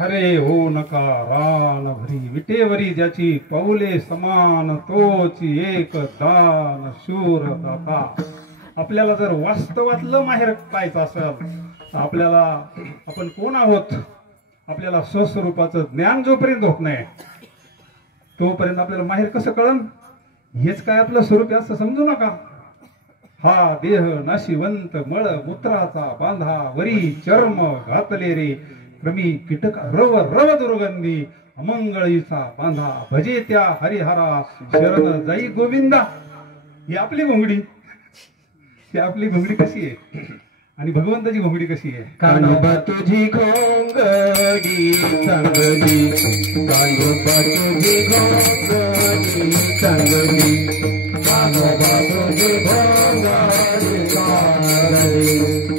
हरे हो नका रान भरी विटेवरी ज्याची पाऊले समान तोची एक दान शूर दाता. आपल्याला जर वास्तवातलं माहेर पाहायचं असेल तर आपल्याला आपण कोण आहोत, आपल्याला स्वस्वरूपाचं ज्ञान जोपर्यंत होत नाही तोपर्यंत आपल्याला माहेर कसं कळन. हेच काय आपलं स्वरूप आहे असं समजू नका. हा देह नाशिवंत मळ मूत्राचा बांधा वरी चर्म घातले रे क्रमी कीटक रव रव दुर्गंधी अमंगळीचा बांधा भजे त्या हरिहरा शरण जाई गोविंदा. ही आपली घोंगडी, ही आपली घोंगडी कशी आहे आणि भगवंताची घोंगडी कशी आहे? कानोबा तुझी घोंगडी चांगली, कानोबा तुझी घोंगडी चांगली, कानोबा तुझी घोंगडी चांगली,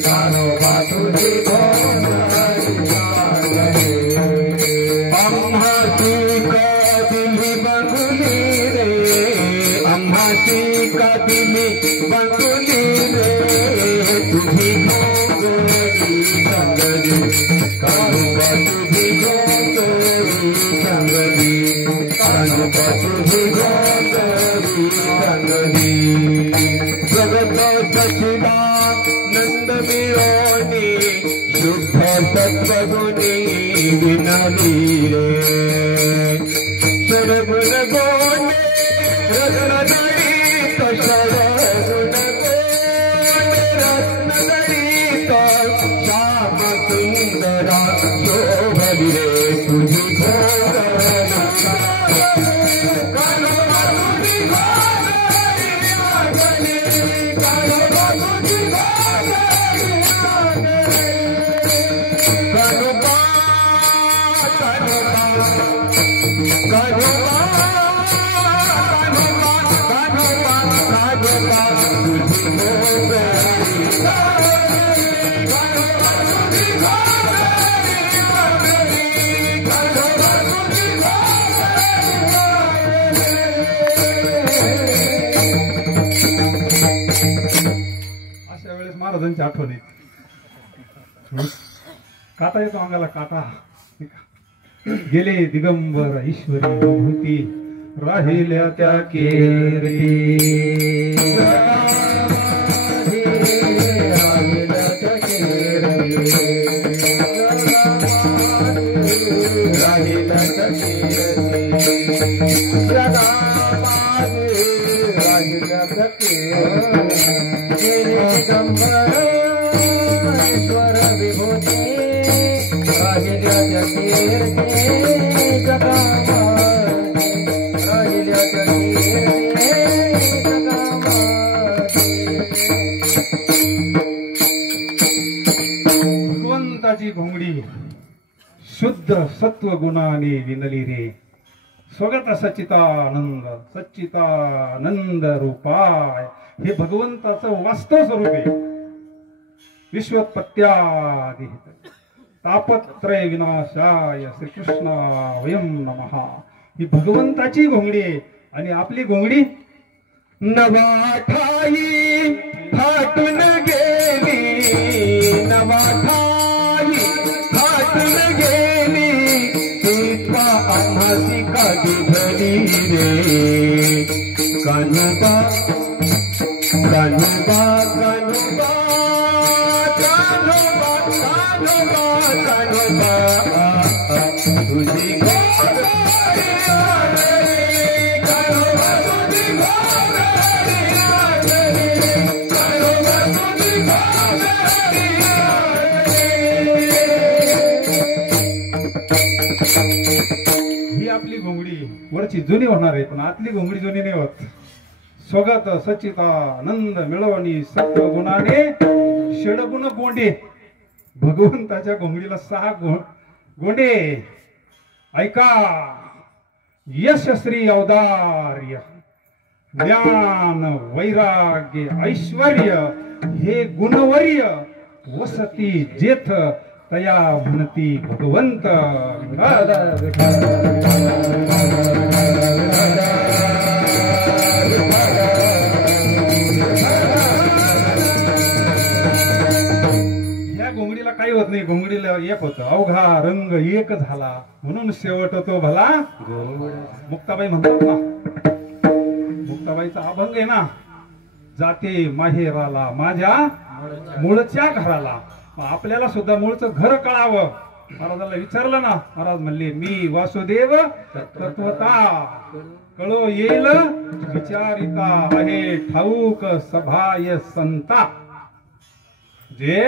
कानोबा तुझी घोंगडी चांगली. आम्हासी कदिली बंधुली रे, आम्हासी कदिली बंधुली रे, तुझी घोंगडी चांगली, कानोबा तुझी घोंगडी चांगली, कानोबा तुझी घोंगडी चांगली. जगत सच्चिदानंद मिळवणी शुद्ध सत्वगुणी विनाली रे, सद्गुण गोणे रत्नजडित सद्गुण गोणे रत्नजडित श्याम सुंदरा शोभली रे तुझी घोंगडी. कानोबा तुझी घोंगडी चांगली, कानोबा तुझी घोंगडी चांगली. कानोबा कानोबा कानोबा कानोबा कानोबा तुझी घोंगडी चांगली, कानोबा तुझी घोंगडी चांगली, कानोबा तुझी घोंगडी चांगली. अशा वेळेस महाराजांची आठवण येते. काटा येतो अंगाला काटा. गेले दिगंबर ईश्वरी विभूती राहिल्या त्या कीर्ती. ईश्वर विभूती राहिल्या कीर्ती जगामध्ये, राहिल्या कीर्ती जगामध्ये. भगवंताची घोंगडी शुद्ध सत्व गुणाने विनली रे. स्वगत सच्चितानंद सच्चितानंद रूपाय. हे भगवंताचं वास्तव स्वरूप आहे. विश्वोत्पत्त्यादि तापत्रय विनाशाय श्रीकृष्णा वयम नमः. ही भगवंताची घोंगडी आहे. आणि आपली घोंगडी नवाठाई फाटून गेली, नवाठाई फाटून गेली, तुझा आम्हासी काढी धरी रे. कानोबा कानोबा कानोबा कानोबा कानोबा कानोबा तुझी घोंगडी चांगली, कानोबा तुझी घोंगडी चांगली, कानोबा तुझी घोंगडी चांगली. ही आपली घोंगडी वरची जुनी होणार आहे, पण आतली घोंगडी जुनी नाही होत. स्वगत सच्चितानंद मिळवणी सत्व गुणाने षडगुण गोंडे. भगवंताच्या घोंगडीला 6 गोंडे. ऐका. यश श्री औदार्य ज्ञान वैराग्य ऐश्वर्य हे गुणवर्य वसती जेथ तया म्हणती भगवंत. घोंगडीला काही होत नाही. घोंगडीला एक होतं अवघा रंग एक झाला म्हणून शेवट तो भला. मुक्ताबाई म्हणतात ना, मुक्ताबाईचा अभंग आहे ना, जाते माहेराला माझ्या मूळच्या घराला. आपल्याला सुद्धा मूळचं घर कळावं महाराजाला विचारलं ना, महाराज म्हणले मी वासुदेव तत्वता कळो येईल विचारिता आहे ठाऊक सभाय संता. जे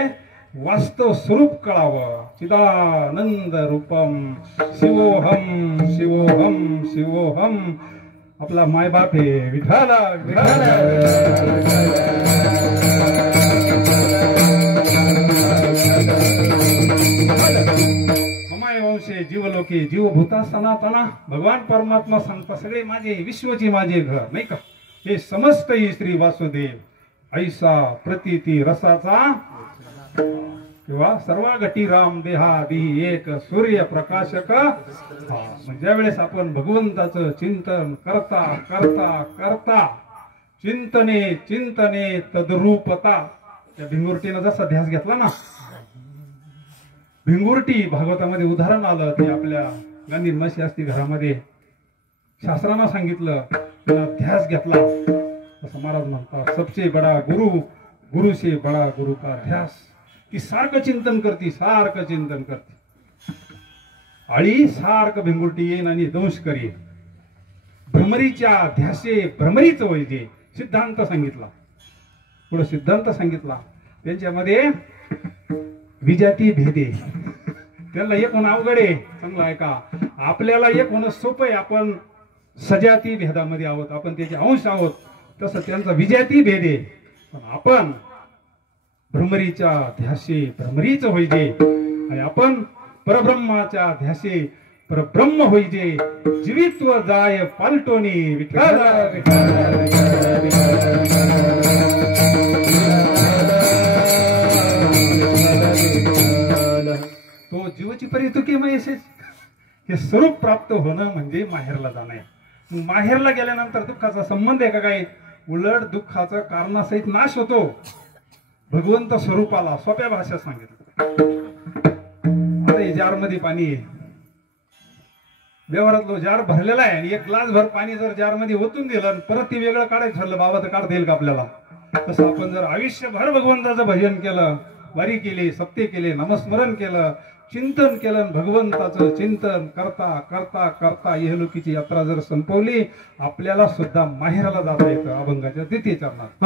वास्तव स्वरूप कळावं. चिदानंद रूपम शिवोहम शिवोहम शिवोहम. आपला मायबाप आहे विठाल ममाय वंशे जीवलोके जीवभूता सनातना. भगवान परमात्मा सांगता सगळे माझे विश्वची माझे घर नाही का. हे समस्त श्री वासुदेव ऐसा प्रतीती रसाचा किंवा सर्वा गटी राम देहादी एक सूर्य प्रकाशक. ज्या वेळेस आपण भगवंताचं चिंतन करता करता करता चिंतने चिंतने तद्रूपता. त्या भिंगुरटीनं जसा ध्यास घेतला ना, भिंगुरटी भागवतामध्ये उदाहरण आलं ते आपल्या गांधी म्हशी असती घरामध्ये, शास्त्रानं सांगितलं, ध्यास घेतला. असं महाराज म्हणतात सबसे बडा गुरु गुरु से बडा गुरु का ध्यास. ती सारखं चिंतन करती सारखं चिंतन करते. आळी सारखं भिंगुरटी येईन आणि दंश करी. भ्रमरीच्या ध्यासे भ्रमरीच वैजे सिद्धांत सांगितला. पुढे सिद्धांत सांगितला त्यांच्यामध्ये विजाती भेदे. त्याला एक होणं अवघड आहे. चांगलं आहे का. आपल्याला एक होणं सोपं आहे. आपण सजाती भेदामध्ये आहोत, आपण त्याचे अंश आहोत. तसं त्यांचा विजाती भेद आहे. पण आपण भ्रमरीच्या ध्यासे भ्रमरीच होईजे आणि आपण परब्रह्माच्या ध्यासे परब्रह्म होईजे. जीवित्व जाय पालटोनी विठ्ठल. तो जीवची परितुकी मयसेच. हे स्वरूप प्राप्त होणं म्हणजे माहेरला जाणं. माहेरला गेल्यानंतर दुःखाचा संबंध आहे का काही. उलट दुःखाचं कारणासहित नाश होतो. भगवंत स्वरूपाला सोप्या भाषेत सांगितलं. अरे जार मध्ये पाणी आहे, व्यवहारातलो जार भरलेला आहे आणि एक ग्लास भर पाणी जर जार मध्ये ओतून दिलं आणि परत ती वेगळं काढायचं ठरलं, बाबा तर काढता येईल का आपल्याला. तसं आपण जर आयुष्यभर भगवंताचं भजन केलं, वारी केली, सप्ते केले, नामस्मरण केलं, चिंतन केलं, भगवंताचं चिंतन करता करता करता इहलोकीची यात्रा जर संपवली, आपल्याला सुद्धा माहेराला जाता येतं अभंगाच्या द्वितीय चरणात.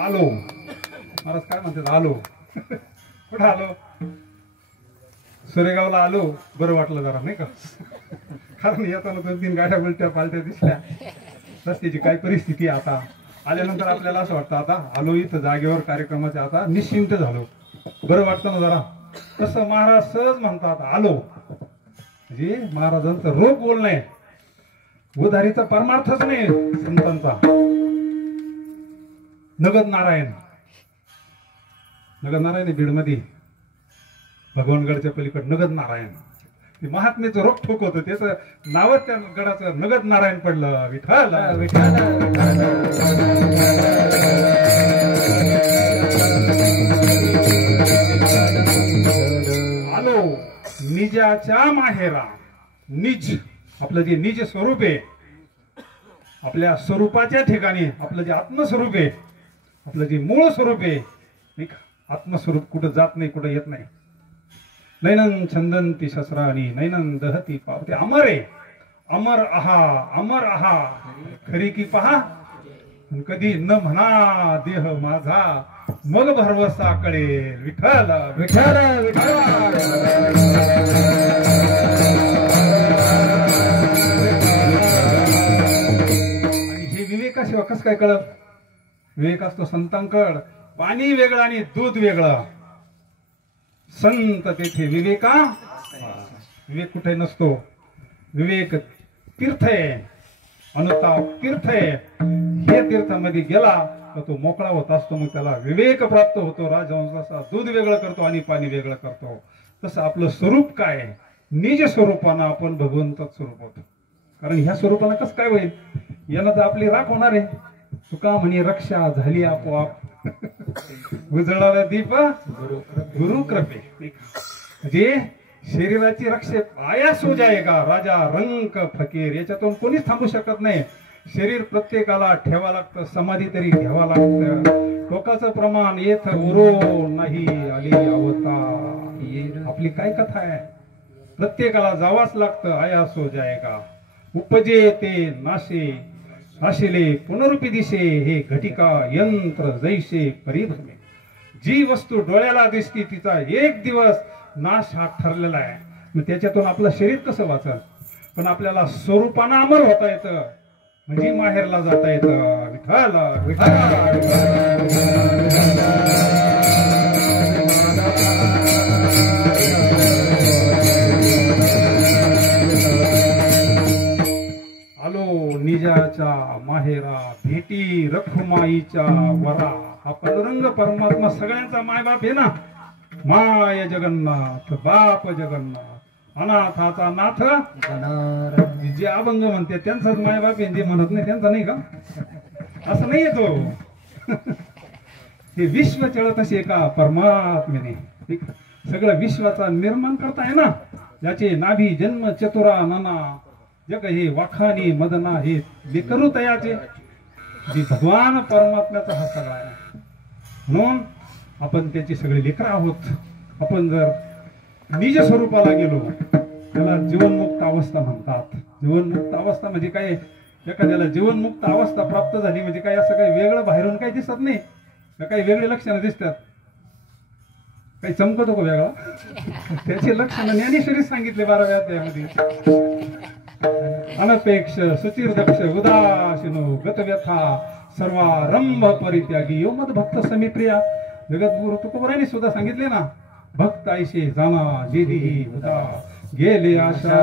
आलो महाराज काय म्हणतात, आलो कुठं आलो, सुरेगावला आलो. बरं वाटलं जरा नाही का. कारण येताना 2-3 गाड्या उलट्या पालट्या दिसल्या. रस्त्याची काय परिस्थिती आता आल्यानंतर आपल्याला असं वाटतं आता आलो इथं जागेवर कार्यक्रमाच्या, आता निश्चिंत झालो, बरं वाटतं ना जरा. तसं महाराज सहज म्हणतात आलो. म्हणजे महाराजांचं रोग बोलणं आहे. उधारीचा परमार्थच नाही संतांचा. नगद नारायण बीड मध्ये भगवानगडच्या पलीकडे नगद नारायण, ते महात्मेचं रोखोक होतं, त्याचं नावच त्या गडाचं नगद नारायण पडलं. विठ्ठल आलो निजाच्या माहेरा. निज आपलं जे निज स्वरूप आहे, आपल्या स्वरूपाच्या ठिकाणी आपलं जे आत्मस्वरूप आहे, आपलं जे मूळ स्वरूप आहे, आत्मस्वरूप कुठं जात नाही, कुठं येत नाही. नैनन छंदंती शस्त्राणी नैनन दहती पावते. अमर आहे, अमर आहा खरी की पहा. कधी न म्हणा देह माझा, मग भरवसा कळेल. विठ्ठल विठ्ठल विठ्ठल. आणि हे विवेकाशिवाय कसं काय कळत? विवेक असतो संतांकड. पाणी वेगळं आणि दूध वेगळं. संत तेथे विवेका, विवेक कुठे नसतो. विवेक तीर्थ आहे, अनुताप तीर्थ आहे. हे तीर्थामध्ये गेला तर तो मोकळा होत असतो, मग त्याला विवेक प्राप्त होतो. राजहंसाचा दूध वेगळं करतो आणि पाणी वेगळं करतो. तसं आपलं स्वरूप काय? निज स्वरूपानं आपण भगवंताच स्वरूप होतो. कारण ह्या स्वरूपानं कसं काय होईल? यानं तर आपली राख होणार आहे. तुका म्हणे रक्षा झाली आपोआप. उजळाला दीप गुरु कृपे. म्हणजे शरीराची रक्षा आयास हो जाएगा राजा रंक फकीर. याच्यातून कोणीच थांबू शकत नाही. शरीर प्रत्येकाला ठेवा लागतं, समाधी तरी घ्यावा लागतं. टोकाचं प्रमाण येथ उरो नाही आली अवता. आपली काय कथा आहे? प्रत्येकाला जावाच लागतं. आयास हो जाएगा. उपजे ते नाशे नाशिले पुनरुपी दिशे. हे घटिका यंत्र जैसे परिभ्रमे. जी वस्तू डोळ्याला दिसती तिचा एक दिवस नाश हा ठरलेला आहे. मग त्याच्यातून आपलं शरीर कसं वाचल? पण आपल्याला स्वरूपानं अमर होता येतं, म्हणजे माहेरला जाता येतं. विठ्ठल आलो निजाच्या माहेरा. भेटी रखुमाईच्या वरा. हा पांडुरंग परमात्मा सगळ्यांचा मायबाप आहे ना. माय जगन्नाथ बाप जगन्नाथ. अनाथाचा नाथ जे अभंग म्हणते त्यांचाच मायबाप आहे, जे म्हणत नाही त्यांचा नाही का? असं नाही येतो. हे विश्व चळत असे एका परमात्म्याने. सगळं विश्वाचा निर्माण करता आहे ना. ज्याचे नाभी जन्म चतुरा नाना जग हे वाखानी मदना हे लेकरू तयाचे. जे भगवान परमात्म्याचा हा सगळा आहे. म्हणून आपण त्याची सगळे लेकर आहोत. आपण जर निज स्वरूपाला गेलो, त्याला जीवनमुक्त अवस्था म्हणतात. जीवनमुक्त अवस्था म्हणजे काय? एखाद्याला जीवनमुक्त अवस्था प्राप्त झाली म्हणजे काय? असं काही वेगळं बाहेरून काही दिसत नाही. काही वेगळे लक्षणं दिसतात. काही चमकतो का वेगळा? त्याची लक्षणं ज्ञानेश्वरी सांगितले 12व्या अध्यायामध्ये. अनपेक्ष सुचिर दक्ष उदासीनो गतव्यथा सर्वारंभ परित्यागी यो मद भक्त समीप्रिया. जगद्गुरु तुकोबरायांनी सुद्धा सांगितले ना, भक्त ऐशे जाना जेदी उदा गेले आशा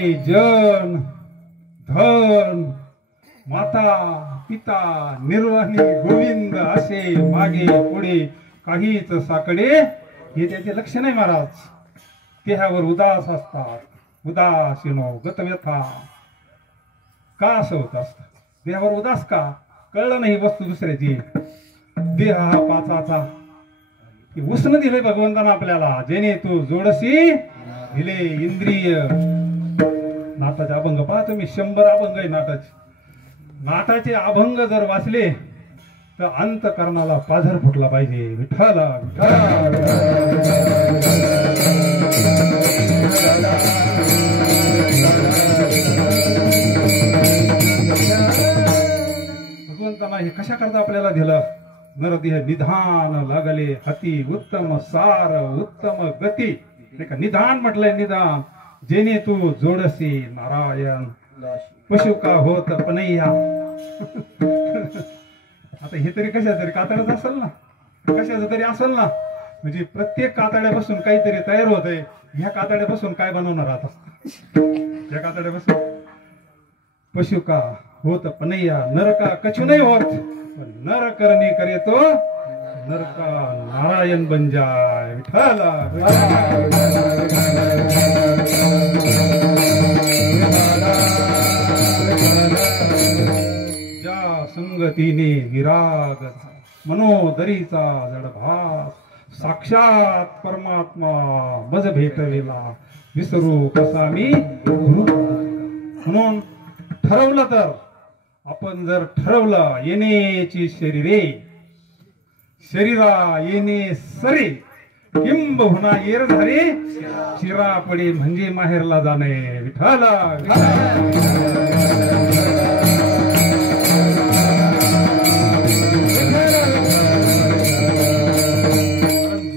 आपले जन धन माता पिता निर्वाणी गोविंद असे मागे पुढे काहीच साकडे हे त्याचे लक्ष नाही महाराज. देहावर उदास असतात. उदासीनो गतव्यथा. का असं होत असत? देहावर उदास का? कळलं नाही वस्तू दुसऱ्याची. देह हा पाचाचा. उष्ण दिले भगवंतानं आपल्याला. जेणे तू जोडसी दिले इंद्रिय. नाटाचे अभंग पहा तुम्ही. 100 अभंग आहे नाटाचे. नाटाचे अभंग जर वाचले तर अंतकरणाला पाझर फुटला पाहिजे. विठ्ठला भगवंतांना हे कशा करता आपल्याला दिलं? नरदेह निधान लागले अति उत्तम सार उत्तम गती. निधान म्हटलंय. निधान जेणे तू जोडसी नारायण. पशु का होत पनैया. आता हे तरी कशा तरी कातडच असेल ना. कशाचं तरी असेल ना. म्हणजे प्रत्येक कातड्यापासून काहीतरी तयार होत आहे. ह्या कातड्यापासून काय बनवणार आता? ह्या कातड्यापासून पशु का होत पनैया. नर का कछु नाही होत. पण नर करणे करे तो नर का नारायण बन जाय. विठ्ठला ज्या संगतीने विराग मनोदरीचा जडभास. साक्षात परमात्मा मज भेटलेला विसरू कसा मी. म्हणून ठरवलं तर आपण जर ठरवलं येण्याची शरीरे शरीरा येणे सरे किंबहुना येर धरे चिरा पडे म्हणजे माहेरला जाणे. विठ्ठला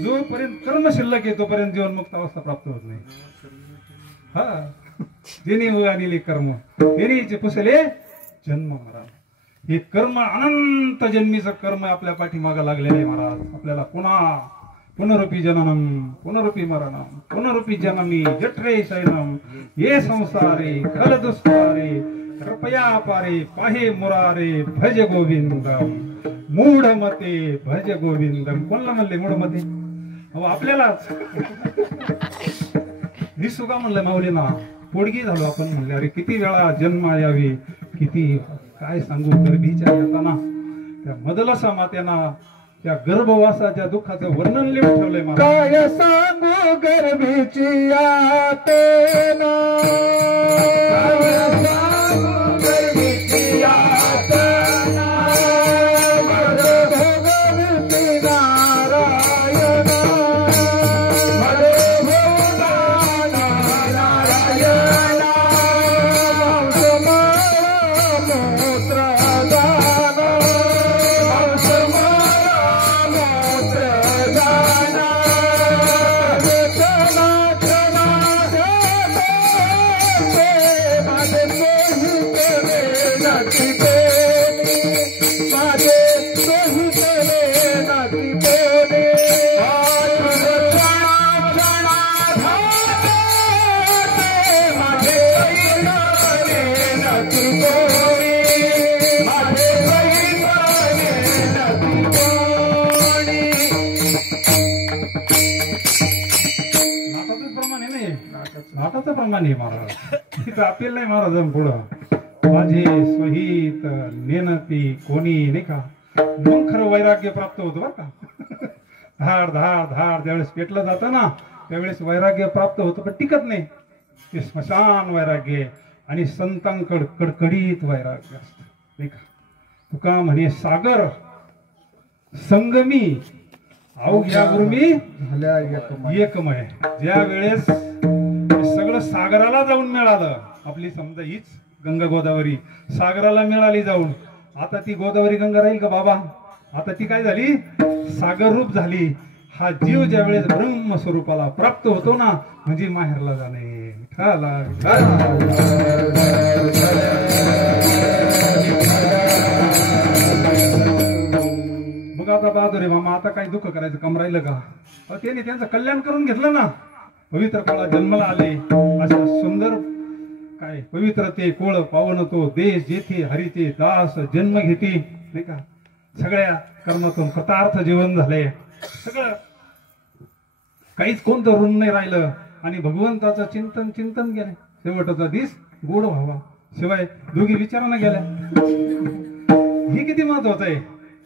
जोपर्यंत कर्म शिल्लक आहे तोपर्यंत जीवनमुक्त अवस्था प्राप्त होत नाही. हा जेणे आणले कर्म तेनेचे पुसले जन्म मरण. हे कर्म अनंत जन्मीचं कर्म आपल्या पाठीमागा लागलेलं आहे महाराज. आपल्याला पुन्हा पुनरुपी जननम पुनरुपी मरणम पुनरुपी जनमी जठरे शयनम ये संसारे खल दुस्तारे कृपया पारे पाहे मुरारे भज गोविंदम मूढ मते भज गोविंदम. कोणला म्हणले मूढ मते? अहो आपल्यालाच. निसुगा म्हणलं माऊलीना. पोडगी झालो आपण म्हणले. अरे किती वेळा जन्म यावी. किती काय सांगू. गर्भीच्या येताना त्या मदलसा मात्याना त्या गर्भवासाच्या दुःखाचं वर्णन लिहून ठेवलंय मला. काय सांगू गर्भीची यातना. काय सांगू गर्भीची यातना. मरे भगवती नारायण. मरे भगवान नारायण. नाटाचं प्रमाण आहे महाराज. तिथं अपील नाही महाराज. पुढं माझे स्वहित नेनती कोणी नाही का. मग खरं वैराग्य प्राप्त होतं बरं का. धाड धाड धाड ज्यावेळेस पेटलं जातं ना त्यावेळेस वैराग्य प्राप्त होतं. पण टिकत नाही. ते स्मशान वैराग्य आणि संतांकड कडकडीत वैराग्य असतं नाही का. तुका म्हणे सागर संगमी अवघ्या गुरुमी एकमय. ज्या वेळेस सगळं सागराला जाऊन मिळालं. आपली समजा हीच गंगा गोदावरी सागराला मिळाली जाऊन. आता ती गोदावरी गंगा राहील का बाबा? आता ती काय झाली? सागर रूप झाली. हा जीव ज्या वेळेस ब्रह्म स्वरूपाला प्राप्त होतो ना म्हणजे माहेरला जाणे. मग आता बहादुरे मामा आता काही दुःख करायचं कम राहिलं का? त्याने त्यांचं कल्याण करून घेतलं ना. पवित्र काळात जन्माला आले. अशा सुंदर काय पवित्र ते कोळ पावन तो देश जेथे हरिते दास जन्म घेते नाही का. सगळ्या कर्मातून कृतार्थ जीवन झालंय. सगळं काहीच कोणतं ऋण नाही राहिलं आणि भगवंताचं चिंतन चिंतन गेले. शेवटचा दिस गोड व्हावा. शिवाय दोघी विचारानं गेल्या. हे किती महत्वाचं आहे.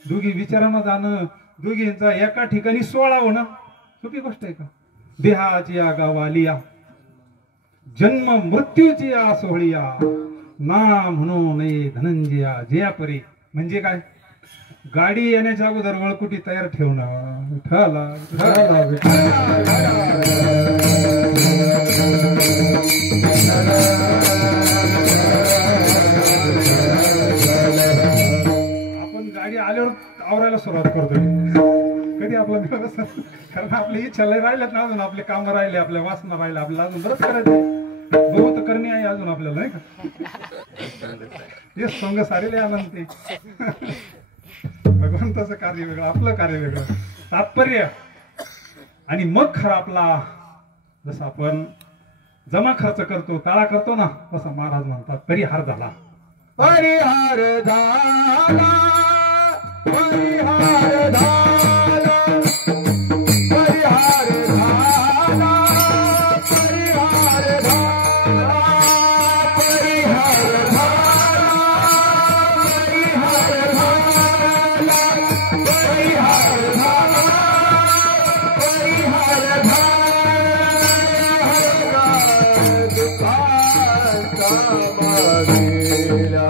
दोघी विचारानं जाणं, दोघींचा एका ठिकाणी सोहळा होणं सोपी गोष्ट आहे का. देहाची गावालिया जन्म मृत्यूची सोहळिया ना म्हणू नये धनंजया जया परी. म्हणजे काय, गाडी येण्याच्या अगोदर वळकुटी तयार ठेवणं. विठ्ठला विठ्ठला आपण गाडी आल्यावर आवरायला सुरुवात करतोय. कधी आपला दिवस, कारण आपली इच्छा लय राहिल्यात ना, अजून आपले कामं राहिले, आपल्या वासना राहिल्या, आपल्याला अजून बरंच करायचं. बहुत करणे आहे अजून आपल्याला नाही का. हे संघ सारेले आनंद ते. भगवंताचं कार्य वेगळं, आपलं कार्य वेगळं. तात्पर्य आणि मग खरं आपला जसं आपण जमा खर्च करतो, ताळा करतो ना, तसा महाराज म्हणतात परिहार झाला. परिहार झाला, परिहार झाला, परिहार झाला, परिहार झाला, परिहार झाला, परिहार झाला, परिहार झाला, दुःखाचा मागेला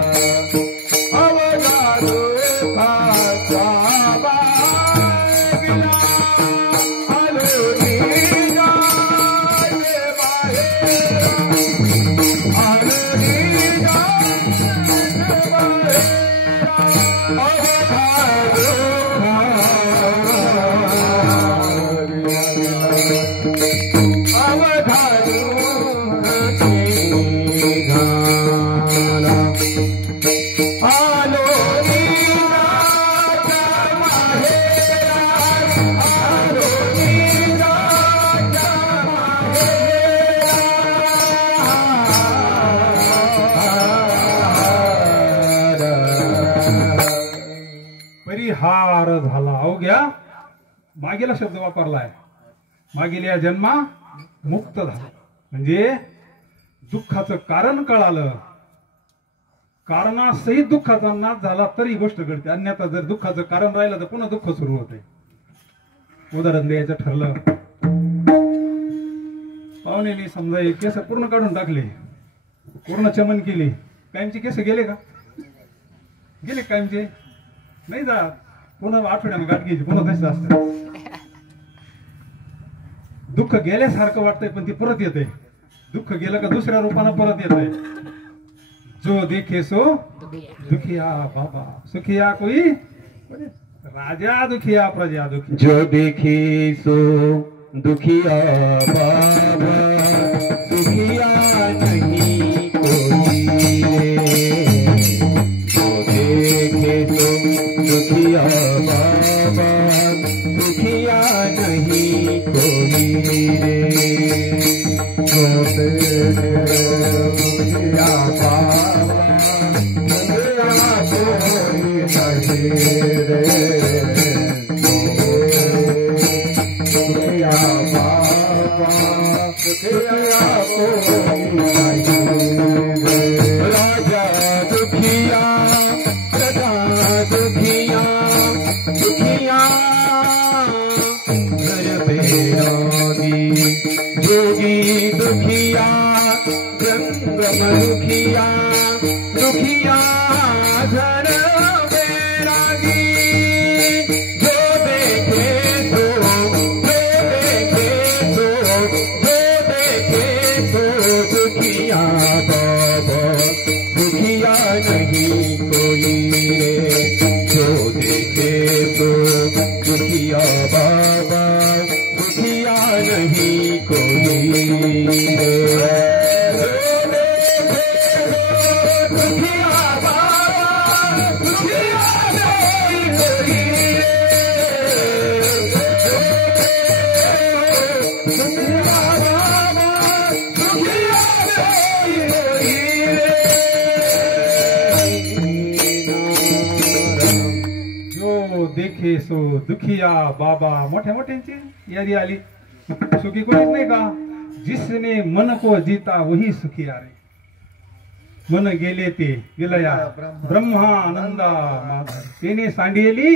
परिहार झाला. अवघ्या मागेला शब्द वापरलाय. मागेल्या जन्मा मुक्त झाला म्हणजे दुःखाचं कारण कळालं. कारणासहित दुःखाचा नाश झाला तरी गोष्ट घडते. अन्यथा जर दुःखाचं कारण राहिलं तर पुन्हा दुःख सुरू होते. उदाहरण द्यायचं ठरलं, पाहुण्याने समजा हे केस पूर्ण काढून टाकले, पूर्ण चमन केली, कायमचे केस गेले का? गेले कायमचे नाही जात. पुन्हा आठवड्यानं गाठ घ्यायची, पुन्हा तसं असतं. दुःख गेल्यासारखं वाटतंय पण ती परत येते. दुःख गेलं का दुसऱ्या रूपानं परत येते. जो देखे सो दुखिया बाबा सुखिया कोई राजा दुखिया प्रजा दुखी. जो देखे सो दुखिया बाबा सुखिया नहीं कोई रे. जो देखे सो दुखिया बाबा सुखिया नहीं कोई रे. जो देखे दुखिया बाबा सुखिया कोई नहीं रे. राजा दुखिया प्रजा दुखिया दुखिया घर बेरागी. जोगी दुखिया जंगम दुखिया दुखिया घर बेरागी. जो देखे तो दुखिया बाबा दुखिया नहीं कोई रे. जो देखे तो दुखिया बाबा दुखिया नहीं कोई रे. दुखिया बाबा दुखिया नहीं कोई रे. सुखे सो दुखिया बाबा, मोठ्या मोठ्यांची यादी आली. सुखी कोणीच नाही का? जिसने मन को जीता वही सुखिया रे. मन गेले ते विलया ब्रह्मानंदा माझा, तेने सांडियली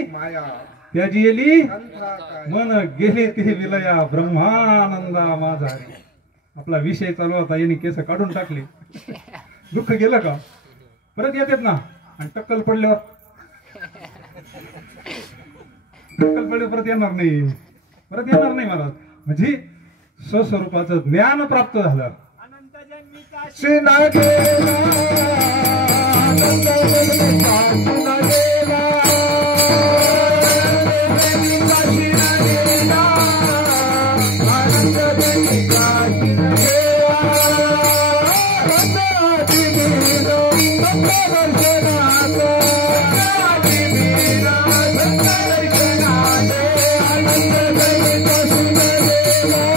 त्याची येली मन गेले ते विलया ब्रह्मानंदा माझा रे. आपला विषय चालू होता, यांनी केस काढून टाकले. दुःख गेलं का? परत येतात ना. आणि टक्कल पडल्यावर परत येणार नाही, परत येणार नाही महाराज. म्हणजे स्वस्वरूपाचं ज्ञान प्राप्त झालं. शिना गेला आनंद जन्मीचा शिना गेला, शिना गेला आनंद जन्मीचा शिना गेला. दिलीनो दर्शनात, दिलीना दर्शनात आनंद जन्मीचा शिना गेला,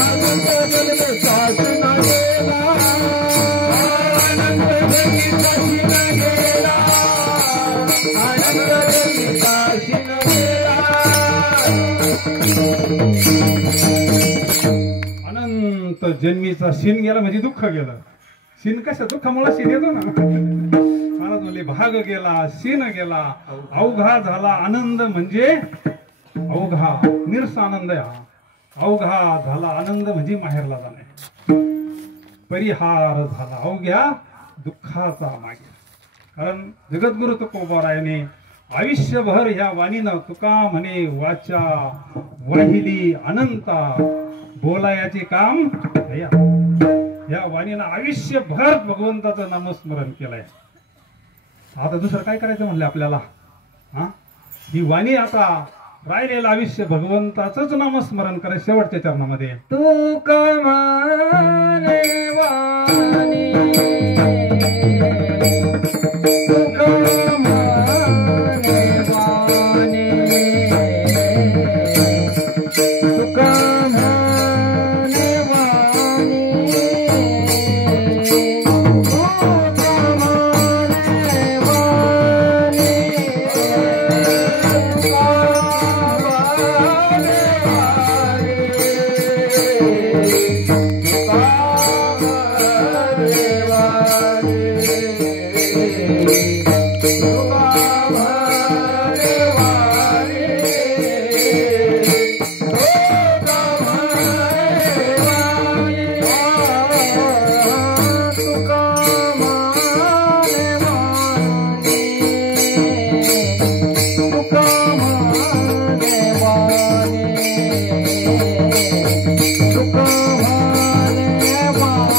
आनंद जन्मीचा शिना गेला, आनंद जन्मीचा शिना गेला, आनंद जन्मीचा शिना गेला. अनंत जन्मीचा शिन गेला म्हणजे दुःख गेलं. शिन कसं? दुःखामुळे शिन येतो ना. महाराज बोलले भाग गेला, शिन गेला, अवघा झाला. आनंद म्हणजे अवघा, निरस आनंद आहे हा. अवघा झाला आनंद म्हणजे माहेरला जाणे. परिहार झाला अवघ्या दुःखाचा मागे. कारण जगद्गुरु तुकोबारायाने आयुष्यभर ह्या वाणीनं तुका म्हणे वाचा वाहिली अनंता, बोलायाचे काम या वाणीनं आयुष्यभर भगवंताचं नामस्मरण केलंय. आता दुसरं काय करायचं म्हणलं आपल्याला? हा, ही वाणी आता राहिलेलं आयुष्य भगवंताचंच नामस्मरण करायचं शेवटच्या चरणामध्ये. तू कमाने वाणी, तू कमाने वाणी, तू कमाने वाणी, तू कमाने वाणी,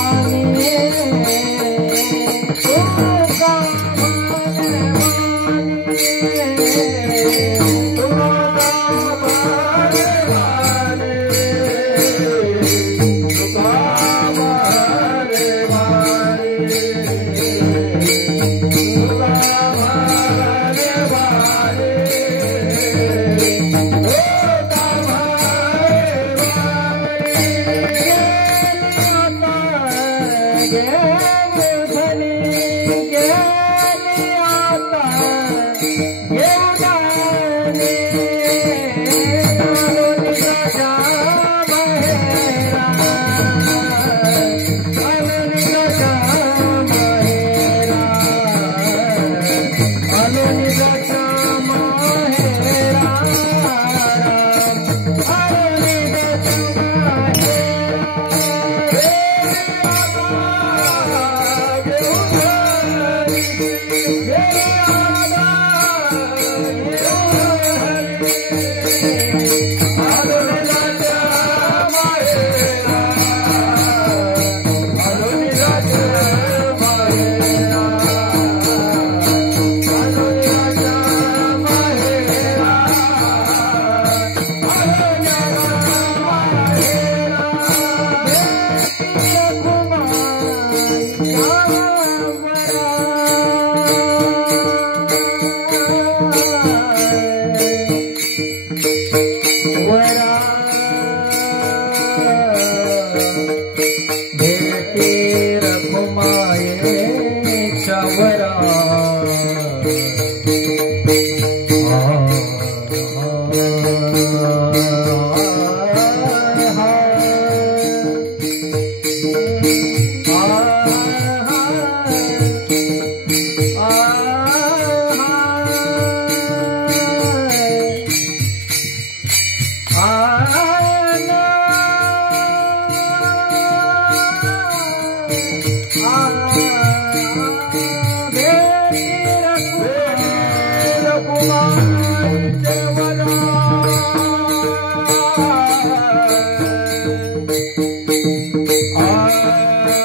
Hey,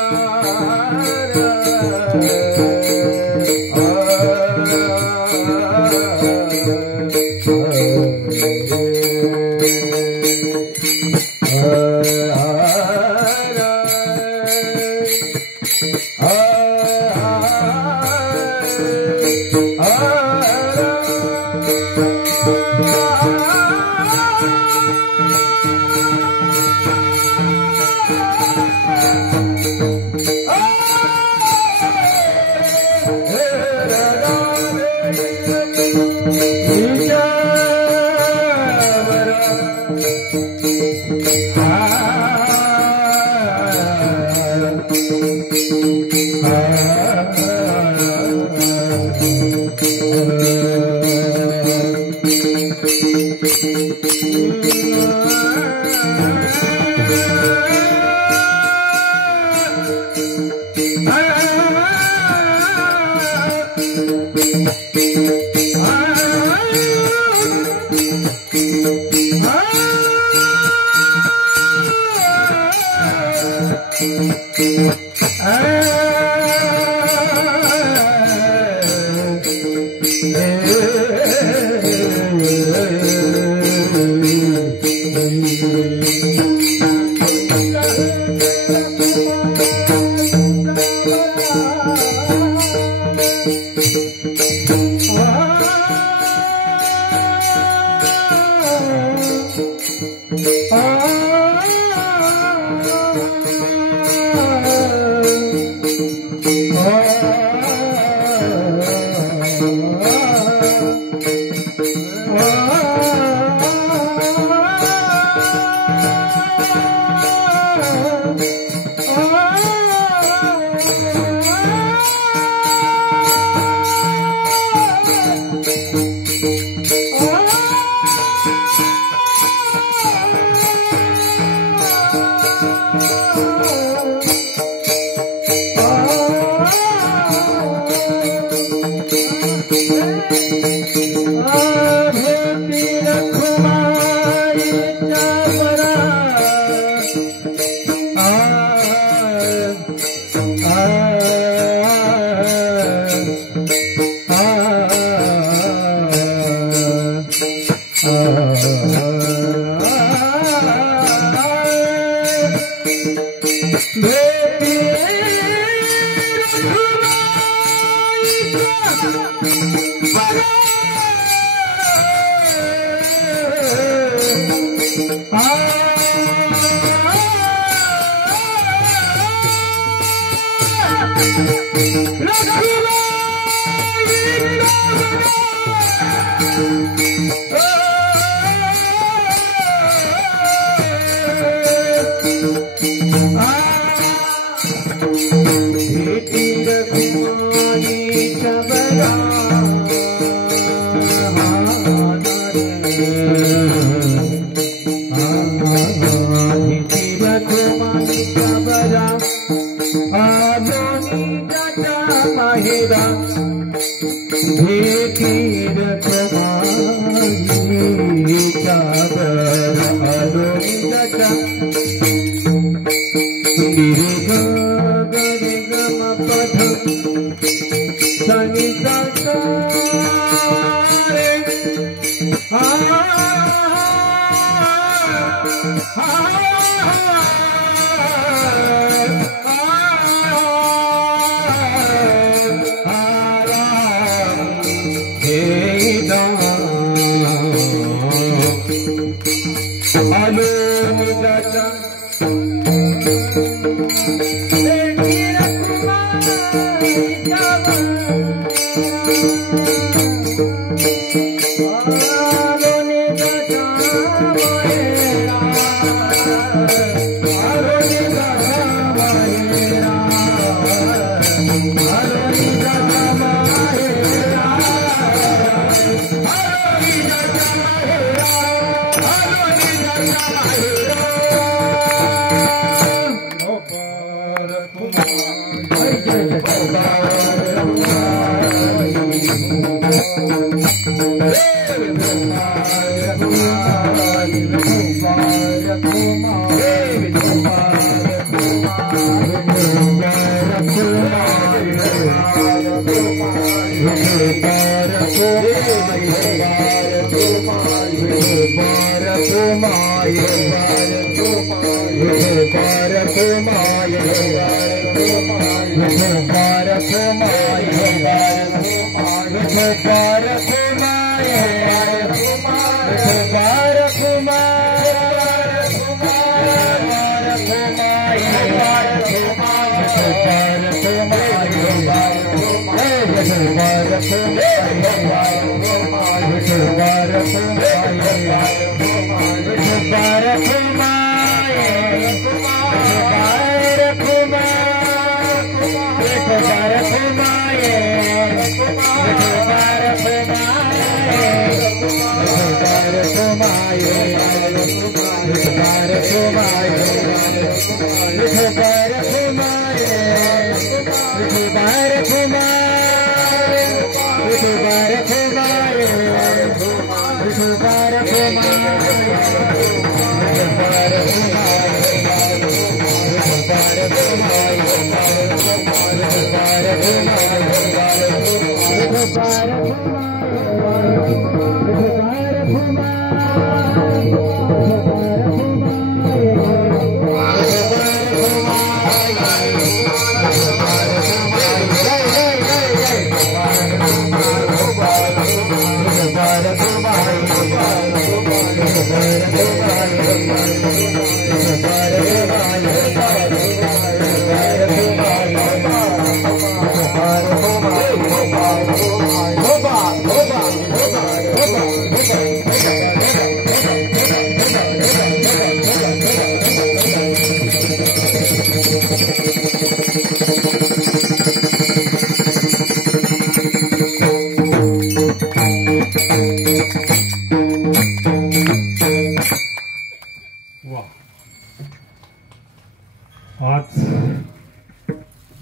आज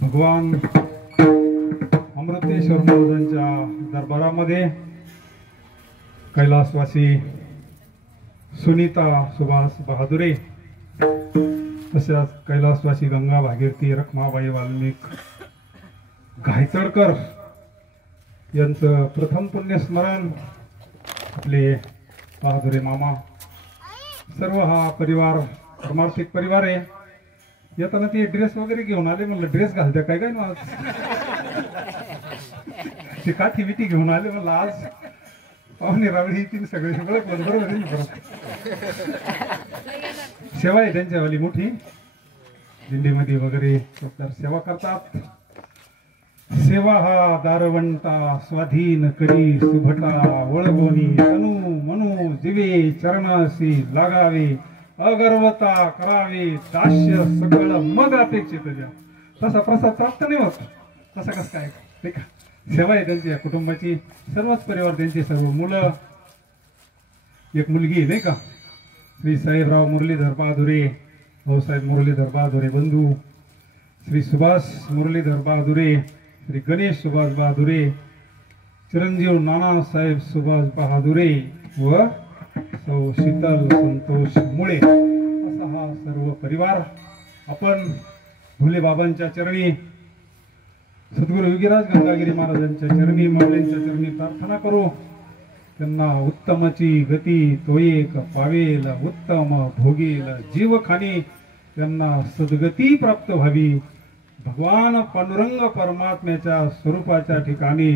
भगवान अमृतेश्वर महाराजांच्या दरबारामध्ये कैलासवासी सुनीता सुभाष बहादुरे तसेच कैलासवासी गंगा भागीरथी रखमाबाई वाल्मिक घायचडकर यांचं प्रथम पुण्यस्मरण आपले बहादुरे मामा सर्व हा परिवार परमार्थिक परिवार आहे. येताना ते ड्रेस वगैरे घेऊन आले. म्हणलं ड्रेस घालत्या काय काय ना आज ते काठी बिठी घेऊन आले. म्हणलं आज पाहुणे रावळी तीन सगळे बरोबर सेवा आहे त्यांच्यावाली मोठी दिंडीमध्ये वगैरे सेवा करतात. सेवा हा दारवंता स्वाधीन करी सुभटा वळगोनी तनु मनु जिवे चरणाशी लागावे अगर्वता करावे दास्य सगळं मग अपेक्षित द्या. तसा प्रसाद प्राप्त नाही होत. तसं कसं काय ते का सेवा आहे त्यांची कुटुंबाची सर्वच परिवार त्यांची सर्व मुलं एक मुलगी नाही का श्री साहेबराव मुरलीधर बहादुरे भाऊसाहेब मुरलीधर बहादुरे बंधू श्री सुभाष मुरलीधर बहादुरे श्री गणेश सुभाष बहादुरे चिरंजीव नानासाहेब सुभाष बहादुरे व सौ शीतल संतोष मुळे असा हा सर्व परिवार आपण भोले बाबांच्या चरणी सद्गुरू योगीराज गंगागिरी महाराजांच्या चरणी माऊलींच्या चरणी प्रार्थना करू. त्यांना उत्तमची गती तोयेक पावेल उत्तम भोगेल जीव खाणी त्यांना सद्गती प्राप्त व्हावी. भगवान पांडुरंग परमात्म्याच्या स्वरूपाच्या ठिकाणी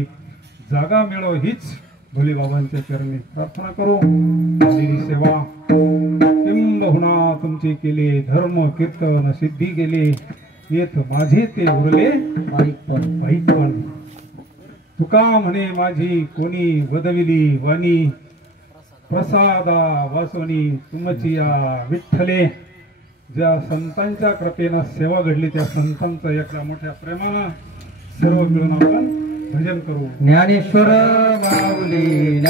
जागा मिळो हीच भोले बाबांच्या चरणी प्रार्थना करू. झालेली सेवा किंबहुना तुमचे केले धर्म कीर्तन सिद्धी केले येथ माझे ते उरले पायीपण तुका म्हणे माझी कोणी वदविली वाणी प्रसादा वासोनी तुमची या विठ्ठले. ज्या संतांच्या कृपेनं सेवा घडली त्या संतांचं एका मोठ्या प्रेमानं सर्व मिळून आपण भजन करू. ज्ञानेश्वर माऊली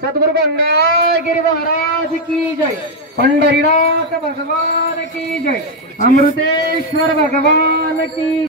सद्गुरु गंगागिरी महाराज की जय, पंढरीनाथ भगवान की जय, अमृतेश्वर भगवान की